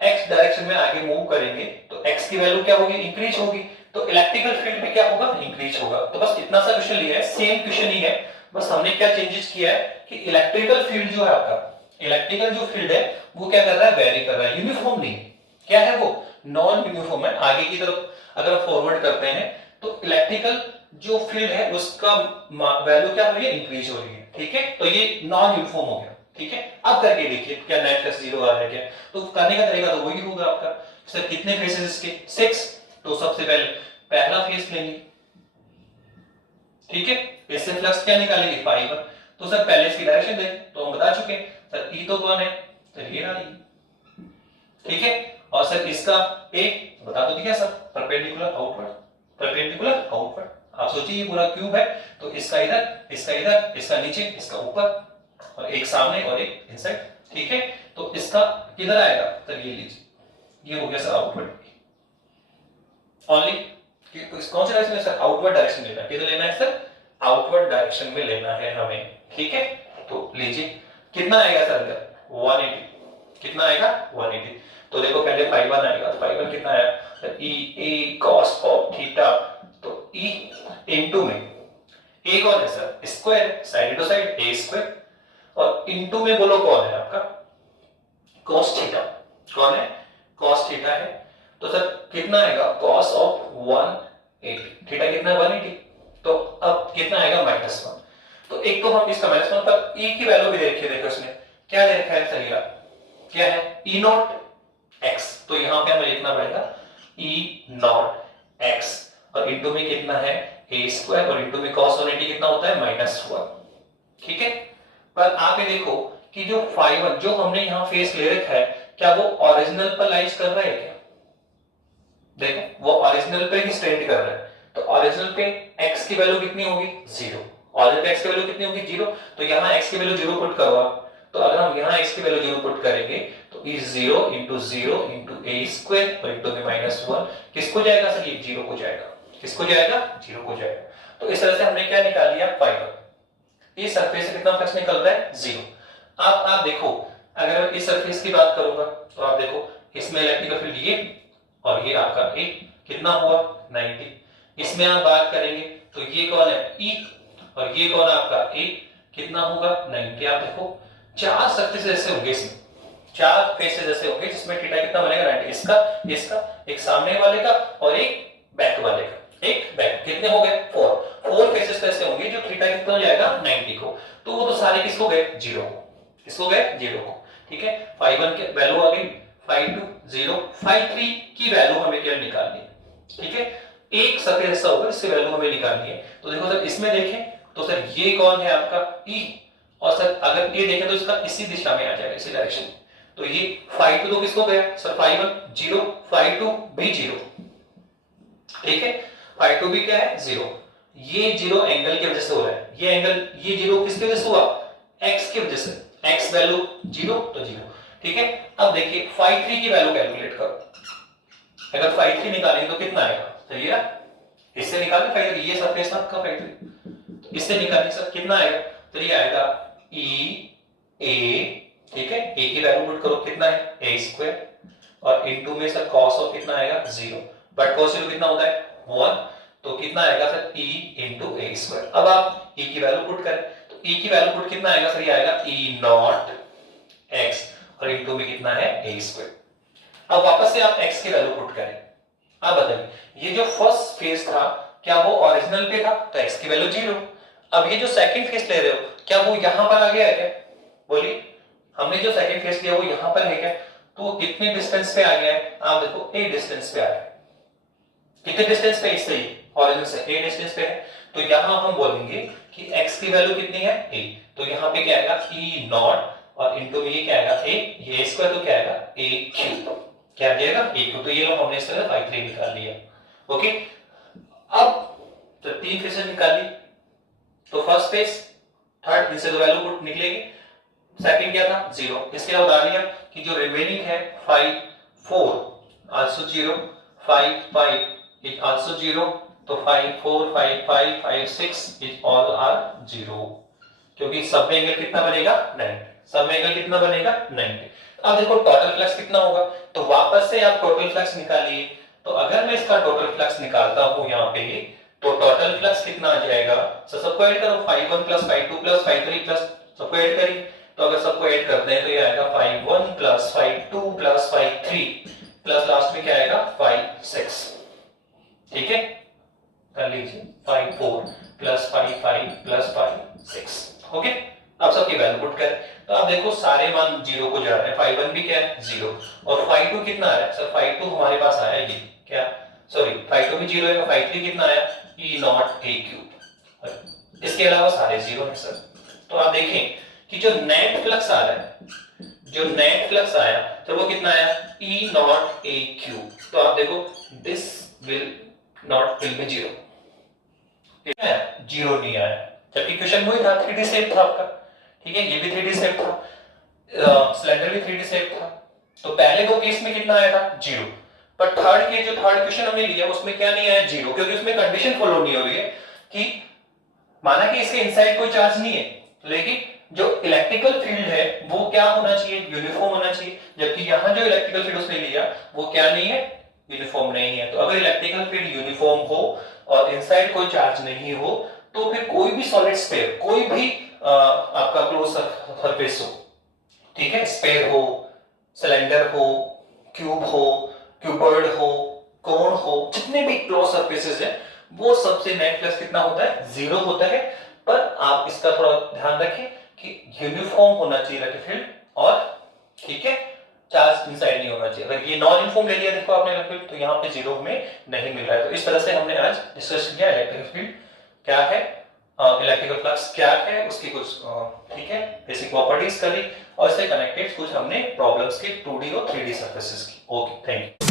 x डायरेक्शन में आगे मूव करेंगे तो x की वैल्यू क्या होगी, इंक्रीज होगी, तो इलेक्ट्रिकल फील्ड भी क्या होगा, इंक्रीज होगा। तो बस इतना सा क्वेश्चन लिया है, सेम क्वेश्चन ही है, बस हमने क्या चेंजेस किया है कि इलेक्ट्रिकल फील्ड जो है आपका, इलेक्ट्रिकल जो फील्ड है वो क्या कर रहा है, वेरी कर रहा है, यूनिफॉर्म नहीं, क्या है वो नॉन यूनिफॉर्म है। आगे की तरफ अगर फॉरवर्ड करते हैं तो इलेक्ट्रिकल जो फील्ड है उसका वैल्यू क्या हो रही है, इंक्रीज हो रही है, ठीक है, तो ये नॉन यूनिफॉर्म हो गया, ठीक है। अब करके देखिए क्या नेट फ्लक्स 0 आ रहा है क्या, तो करने का तरीका तो वही होगा आपका, सर कितने फेसेस इसके 6, तो सबसे पहले पहला फेस लेंगे, ठीक है, इससे फ्लक्स क्या निकालेंगे 5, तो सर पहले इसकी डायरेक्शन देखें तो हम बता चुके हैं सर ई तो कौन है, सर ये रहा, ठीक है, और सर इसका एक बता दो क्या sir, perpendicular outward, perpendicular outward. आप सोचिए ये पूरा क्यूब है तो इसका इधर, इसका इधर, इसका नीचे, इसका ऊपर, और एक सामने और एक इनसाइड, ठीक है, तो इसका किधर आएगा, तो ये लीजिए, ये हो गया सर आउटवर्ड ओनली, कौन सी डायरेक्शन में सर? आउटवर्ड डायरेक्शन में लेना है। किधर लेना है सर? आउटवर्ड डायरेक्शन में लेना है हमें, ठीक है। तो लीजिए कितना आएगा सर? 180। कितना आएगा? 180। तो देखो पहले फाई 1 आएगा, तो फाई 1 कितना आया? E A cos of theta. तो ई इनटू में ए कौन है सर? Square, side to side A square, और इनटू में बोलो कौन है आपका? Cos theta. कौन है? कॉस थीटा है। तो सर कितना आएगा? Cos of 180। थीटा कितना है? 180। तो अब कितना आएगा? -1। तो एक तो हम इसका -1 पर ई की वैल्यू भी देखिए, देखो इसमें क्या दे रखा है सर? क्या है? ई नॉट एक्स। तो यहां पे हमें लिखना पड़ेगा ई नॉट एक्स, और इनटू में कितना है? ए स्क्वायर, और इनटू में cos 180 कितना होता है? -1। ठीक है। पर आप ये देखो कि जो फाई 1 जो हमने यहां फेस ले रखा है, क्या वो ओरिजिनल पर लाइज कर रहा है क्या? देखो वो ओरिजिनल पे ही स्टैंड कर रहा है। तो ओरिजिनल पे x की वैल्यू कितनी होगी? 0। ओरिजिनल पे x की वैल्यू कितनी होगी? 0। तो यहां x की वैल्यू 0 पुट करो आप। तो अगर हम यहां x की वैल्यू 0 पुट करेंगे तो ई 0 इंटू 0 इंटू ए स्क्वायर और इंटू में -1 किसको जाएगा सर? ये 0 को जाएगा। किसको जाएगा? 0 को जाएगा। तो इस तरह से हमने क्या निकाल लिया? फाई 1। इस सरफेस से कितना फ्लक्स निकल रहा है? 0। अब आप देखो, अगर इस सरफेस की बात करूंगा तो आप देखो इसमें इलेक्ट्रिक फील्ड ये और ये आपका ए कितना हुआ? 90। इसमें आप बात करेंगे तो ये कौन है? ई, और ये कौन आपका? ए कितना होगा? 90। आप देखो 4 सरफेस ऐसे होंगे, इसमें 4 फेसेस ऐसे होंगे जिसमें थीटा कितना बनेगा? 90। इसका, इसका, एक सामने वाले का और एक बैक वाले का। एक बैक, कितने हो गए? 4 फेसेस तो ऐसे होंगे जो थीटा कितना हो जाएगा? 90 को। तो वो तो सारे किसको गए? 0 को। किसको गए? 0 को। ठीक है। फाई 1 की वैल्यू आ गई, फाई 2 0, फाई 3 की वैल्यू हमें क्या निकालनी है? ठीक है। एक सरफेस ऐसा होगा जिसकी वैल्यू हमें निकालनी है। तो देखो सर इसमें देखें तो सर ये कौन है आपका? ई, और सर अगर ये देखें तो इसका इसी दिशा में आ जाएगा, इसी डायरेक्शन में। तो ये फाई 2 तो किसको गया सर? फाई 1 0, फाई 2 भी 0। ठीक है। फाई 2 भी क्या है? 0। ये 0 एंगल की वजह से हो रहा है। ये एंगल, ये 0 किसकी वजह से हुआ? x की वजह से। x वैल्यू 0 तो 0। ठीक है। अब देखिए फाई 3 की वैल्यू कैलकुलेट करो। अगर फाई 3 निकालेंगे तो कितना आएगा? चलिए ना, इससे निकालें फाई 3। ये सरफेस था आपका फाई 3, इससे निकालेंगे सर कितना आएगा? तो ये आएगा ई ए। ठीक है। ए की वैल्यू पुट करो, कितना है? ए स्क्वायर, और इनटू में सर कॉस ऑफ कितना आएगा? 0, बट कॉस 0 कितना होता है? 1। तो कितना आएगा सर? ई इंटू ए स्क्वायर। अब आप ई की वैल्यू पुट करें तो ई की वैल्यू पुट कितना आएगा सर? ये आएगा ई नॉट एक्स, और इनटू में कितना है? ए स्क्वायर। अब वापस से आप x की वैल्यू पुट करें। अब बताइए ये जो फर्स्ट फेज था क्या वो ओरिजिनल पे था? तो x की वैल्यू 0। अब ये जो सेकंड फेज ले रहे हो क्या वो यहां पर आ गया है क्या? बोलिए, हमने जो सेकंड फेज लिया वो यहां पर है क्या? तो वो कितने डिस्टेंस पे आ गया है? आप देखो a डिस्टेंस पे आ गया। कितने डिस्टेंस पे? इससे ओरिजिन से a डिस्टेंस पे है। तो यहां हम बोलेंगे कि x की वैल्यू कितनी है? a। तो यहां पे क्या आएगा? e नॉट, और इनटू में ये क्या आएगा? a, ये स्क्वायर तो क्या आएगा? a cube. क्या आ जाएगा? a cube. तो ये लोग हमने इस तरह फाई 3 निकाल लिया। ओके। अब तो 3 फेसेस निकाल ली। तो फर्स्ट फेस, थर्ड, इनसे तो वैल्यू पुट निकलेगी। सेकंड क्या था? 0। इसके बाद बता दिया कि जो रिमेनिंग है phi 4 also 0, phi 5 is also 0, तो phi 4 phi 5 phi 6 is all are 0, क्योंकि सब में एंगल कितना बनेगा? 90। सब में एंगल कितना बनेगा? 90। अब देखो टोटल फ्लक्स कितना होगा? तो वापस से आप टोटल फ्लक्स निकालिए। तो अगर मैं इसका टोटल फ्लक्स निकालता हूं यहां पे, तो टोटल फ्लक्स कितना आ जाएगा? सबको ऐड करो, phi 1 plus phi 2 plus phi 3 plus, सबको ऐड करिए। तो अगर सबको ऐड करते हैं तो ये आएगा phi 1 plus phi 2 plus phi 3 plus last में क्या आएगा? फाई 6। ठीक है, कर लीजिए। Phi 4 plus phi 5 plus phi 6। Okay. अब सबकी वैल्यू पुट करें तो आप देखो सारे मान 0 को जा रहे हैं। फाई 1 भी क्या है? 0, और फाई 2 कितना आ रहा है सर? फाई 2 हमारे पास आया ये क्या? सॉरी, फाई 2 भी 0 है। फाई 3 कितना आया? ई नॉट ए क्यूब। इसके अलावा सारे 0 है सर। तो आप देखें कि जो नेट फ्लक्स आ रहा है, जो नेट फ्लक्स आया तो वो कितना आया? ई नॉट ए क्यूब। तो आप देखो this will not will be 0, 0 नहीं आया। जबकि क्वेश्चन वही था, 3D शेप था आपका। ठीक है, ये भी 3D शेप था, सिलेंडर भी 3D शेप था। तो पहले दो केस में कितना आया था? 0। पर थर्ड क्वेश्चन हमने लिया उसमें क्या नहीं आया, जीरो, क्योंकि उसमें कंडीशन फॉलो नहीं हो रही है कि माना कि इसके इनसाइड कोई चार्ज नहीं है, लेकिन जो इलेक्ट्रिकल फील्ड है वो क्या होना चाहिए, यूनिफॉर्म होना चाहिए, जबकि यहां जो इलेक्ट्रिकल फील्ड उसने लिया वो क्या नहीं है, यूनिफॉर्म नहीं है। तो अगर इलेक्ट्रिकल फील्ड यूनिफॉर्म हो और इनसाइड कोई चार्ज नहीं हो तो फिर कोई भी सॉलिड स्फीयर, कोई भी आपका क्लोज सरफेस हो, ठीक है, स्फीयर हो, सिलेंडर हो, क्यूब हो, क्यूबॉइड हो, कोन हो, जितने भी क्लोज सरफेसेस है वो सबसे नेट फ्लक्स कितना होता है, जीरो होता है। पर आप इसका थोड़ा ध्यान रखें कि यूनिफॉर्म होना चाहिए इलेक्ट्रिक फील्ड और, ठीक है, चार्ज इनसाइड नहीं होना चाहिए। अगर ये नॉन यूनिफॉर्म ले लिया देखो आपने इलेक्ट्रिक फील्ड, तो यहाँ पे जीरो में नहीं मिल रहा है। तो इस तरह से हमने आज डिस्कस किया इलेक्ट्रिक फील्ड क्या है, इलेक्ट्रिकल फ्लक्स क्या है, उसकी कुछ ठीक है बेसिक प्रॉपर्टीज करी और इससे कनेक्टेड कुछ हमने प्रॉब्लम्स की 2D और 3D सर्फेसेस की। Okay, thank you.